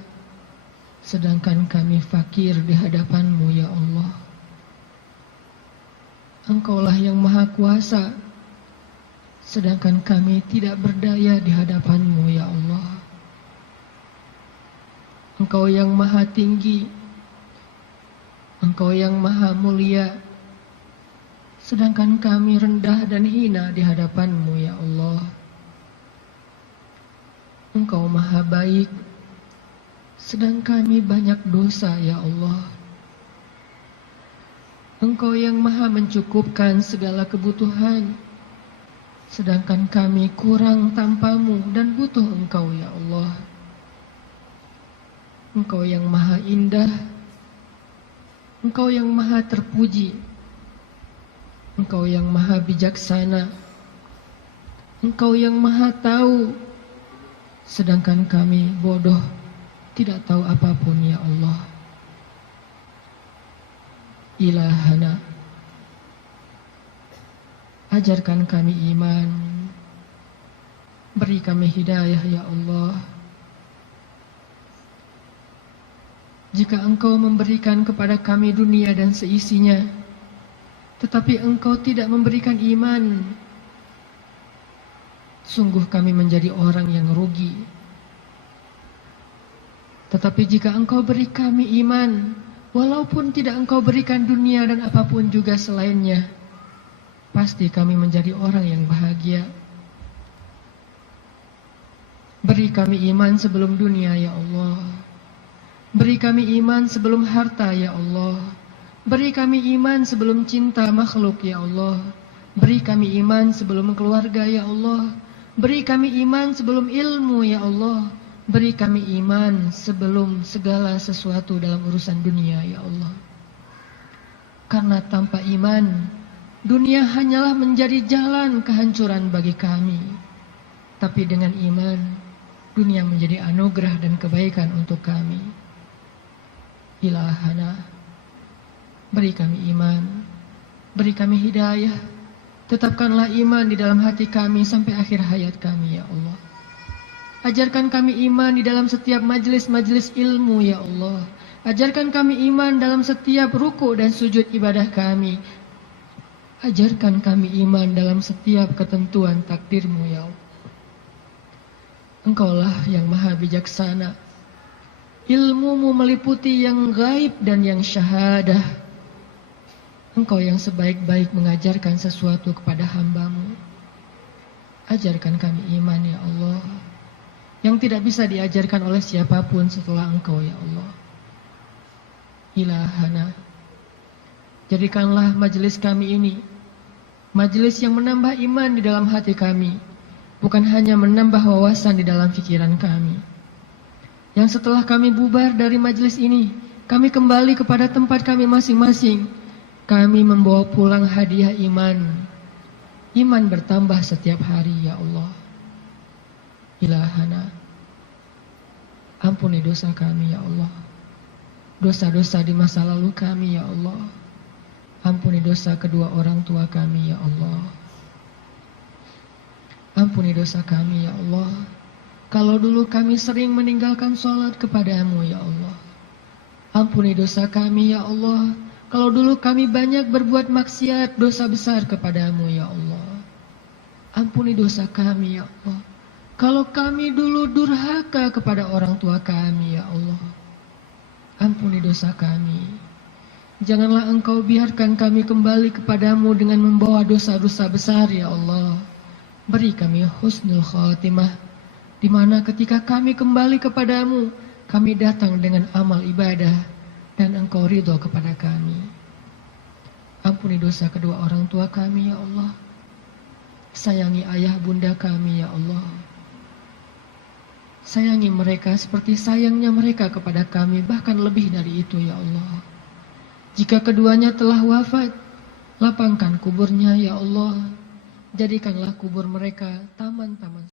sedangkan kami fakir di hadapan-Mu ya Allah. Engkaulah yang Maha Kuasa, sedangkan kami tidak berdaya di hadapan-Mu ya Allah. Engkau yang Maha Tinggi, Engkau yang Maha Mulia, sedangkan kami rendah dan hina di hadapan-Mu ya Allah. Engkau Maha Baik, sedang kami banyak dosa ya Allah. Engkau yang Maha mencukupkan segala kebutuhan, sedangkan kami kurang tanpa-Mu dan butuh Engkau ya Allah. Engkau yang Maha Indah, Engkau yang Maha Terpuji, Engkau yang Maha Bijaksana, Engkau yang Maha Tahu, sedangkan kami bodoh, tidak tahu apapun ya Allah. Ilahana, ajarkan kami iman, beri kami hidayah ya Allah. Jika Engkau memberikan kepada kami dunia dan seisinya, tetapi Engkau tidak memberikan iman, sungguh kami menjadi orang yang rugi. Tetapi jika Engkau beri kami iman, walaupun tidak Engkau berikan dunia dan apapun juga selainnya, pasti kami menjadi orang yang bahagia. Beri kami iman sebelum dunia ya Allah. Beri kami iman sebelum harta ya Allah. Beri kami iman sebelum cinta makhluk ya Allah. Beri kami iman sebelum keluarga ya Allah. Beri kami iman sebelum ilmu ya Allah. Beri kami iman sebelum segala sesuatu dalam urusan dunia ya Allah. Karena tanpa iman, dunia hanyalah menjadi jalan kehancuran bagi kami. Tapi dengan iman, dunia menjadi anugerah dan kebaikan untuk kami. Ilahana, beri kami iman, beri kami hidayah. Tetapkanlah iman di dalam hati kami sampai akhir hayat kami ya Allah. Ajarkan kami iman di dalam setiap majelis-majelis ilmu ya Allah. Ajarkan kami iman dalam setiap ruku dan sujud ibadah kami. Ajarkan kami iman dalam setiap ketentuan takdir-Mu ya Allah. Engkaulah yang Maha Bijaksana. Ilmu-Mu meliputi yang gaib dan yang syahadah. Engkau yang sebaik-baik mengajarkan sesuatu kepada hamba-Mu. Ajarkan kami iman ya Allah, yang tidak bisa diajarkan oleh siapapun setelah Engkau ya Allah. Ilahana, jadikanlah majelis kami ini majelis yang menambah iman di dalam hati kami, bukan hanya menambah wawasan di dalam pikiran kami. Yang setelah kami bubar dari majelis ini, kami kembali kepada tempat kami masing-masing. Kami membawa pulang hadiah iman. Iman bertambah setiap hari ya Allah. Ilahana, ampuni dosa kami ya Allah. Dosa-dosa di masa lalu kami ya Allah. Ampuni dosa kedua orang tua kami ya Allah. Ampuni dosa kami ya Allah. Kalau dulu kami sering meninggalkan sholat kepada-Mu ya Allah. Ampuni dosa kami ya Allah. Kalau dulu kami banyak berbuat maksiat, dosa besar kepada-Mu ya Allah. Ampuni dosa kami ya Allah. Kalau kami dulu durhaka kepada orang tua kami ya Allah. Ampuni dosa kami. Janganlah Engkau biarkan kami kembali kepada-Mu dengan membawa dosa-dosa besar ya Allah. Beri kami husnul khatimah, di mana ketika kami kembali kepada-Mu, kami datang dengan amal ibadah dan Engkau ridho kepada kami. Ampuni dosa kedua orang tua kami ya Allah. Sayangi ayah bunda kami ya Allah. Sayangi mereka seperti sayangnya mereka kepada kami, bahkan lebih dari itu ya Allah. Jika keduanya telah wafat, lapangkan kuburnya ya Allah. Jadikanlah kubur mereka taman-taman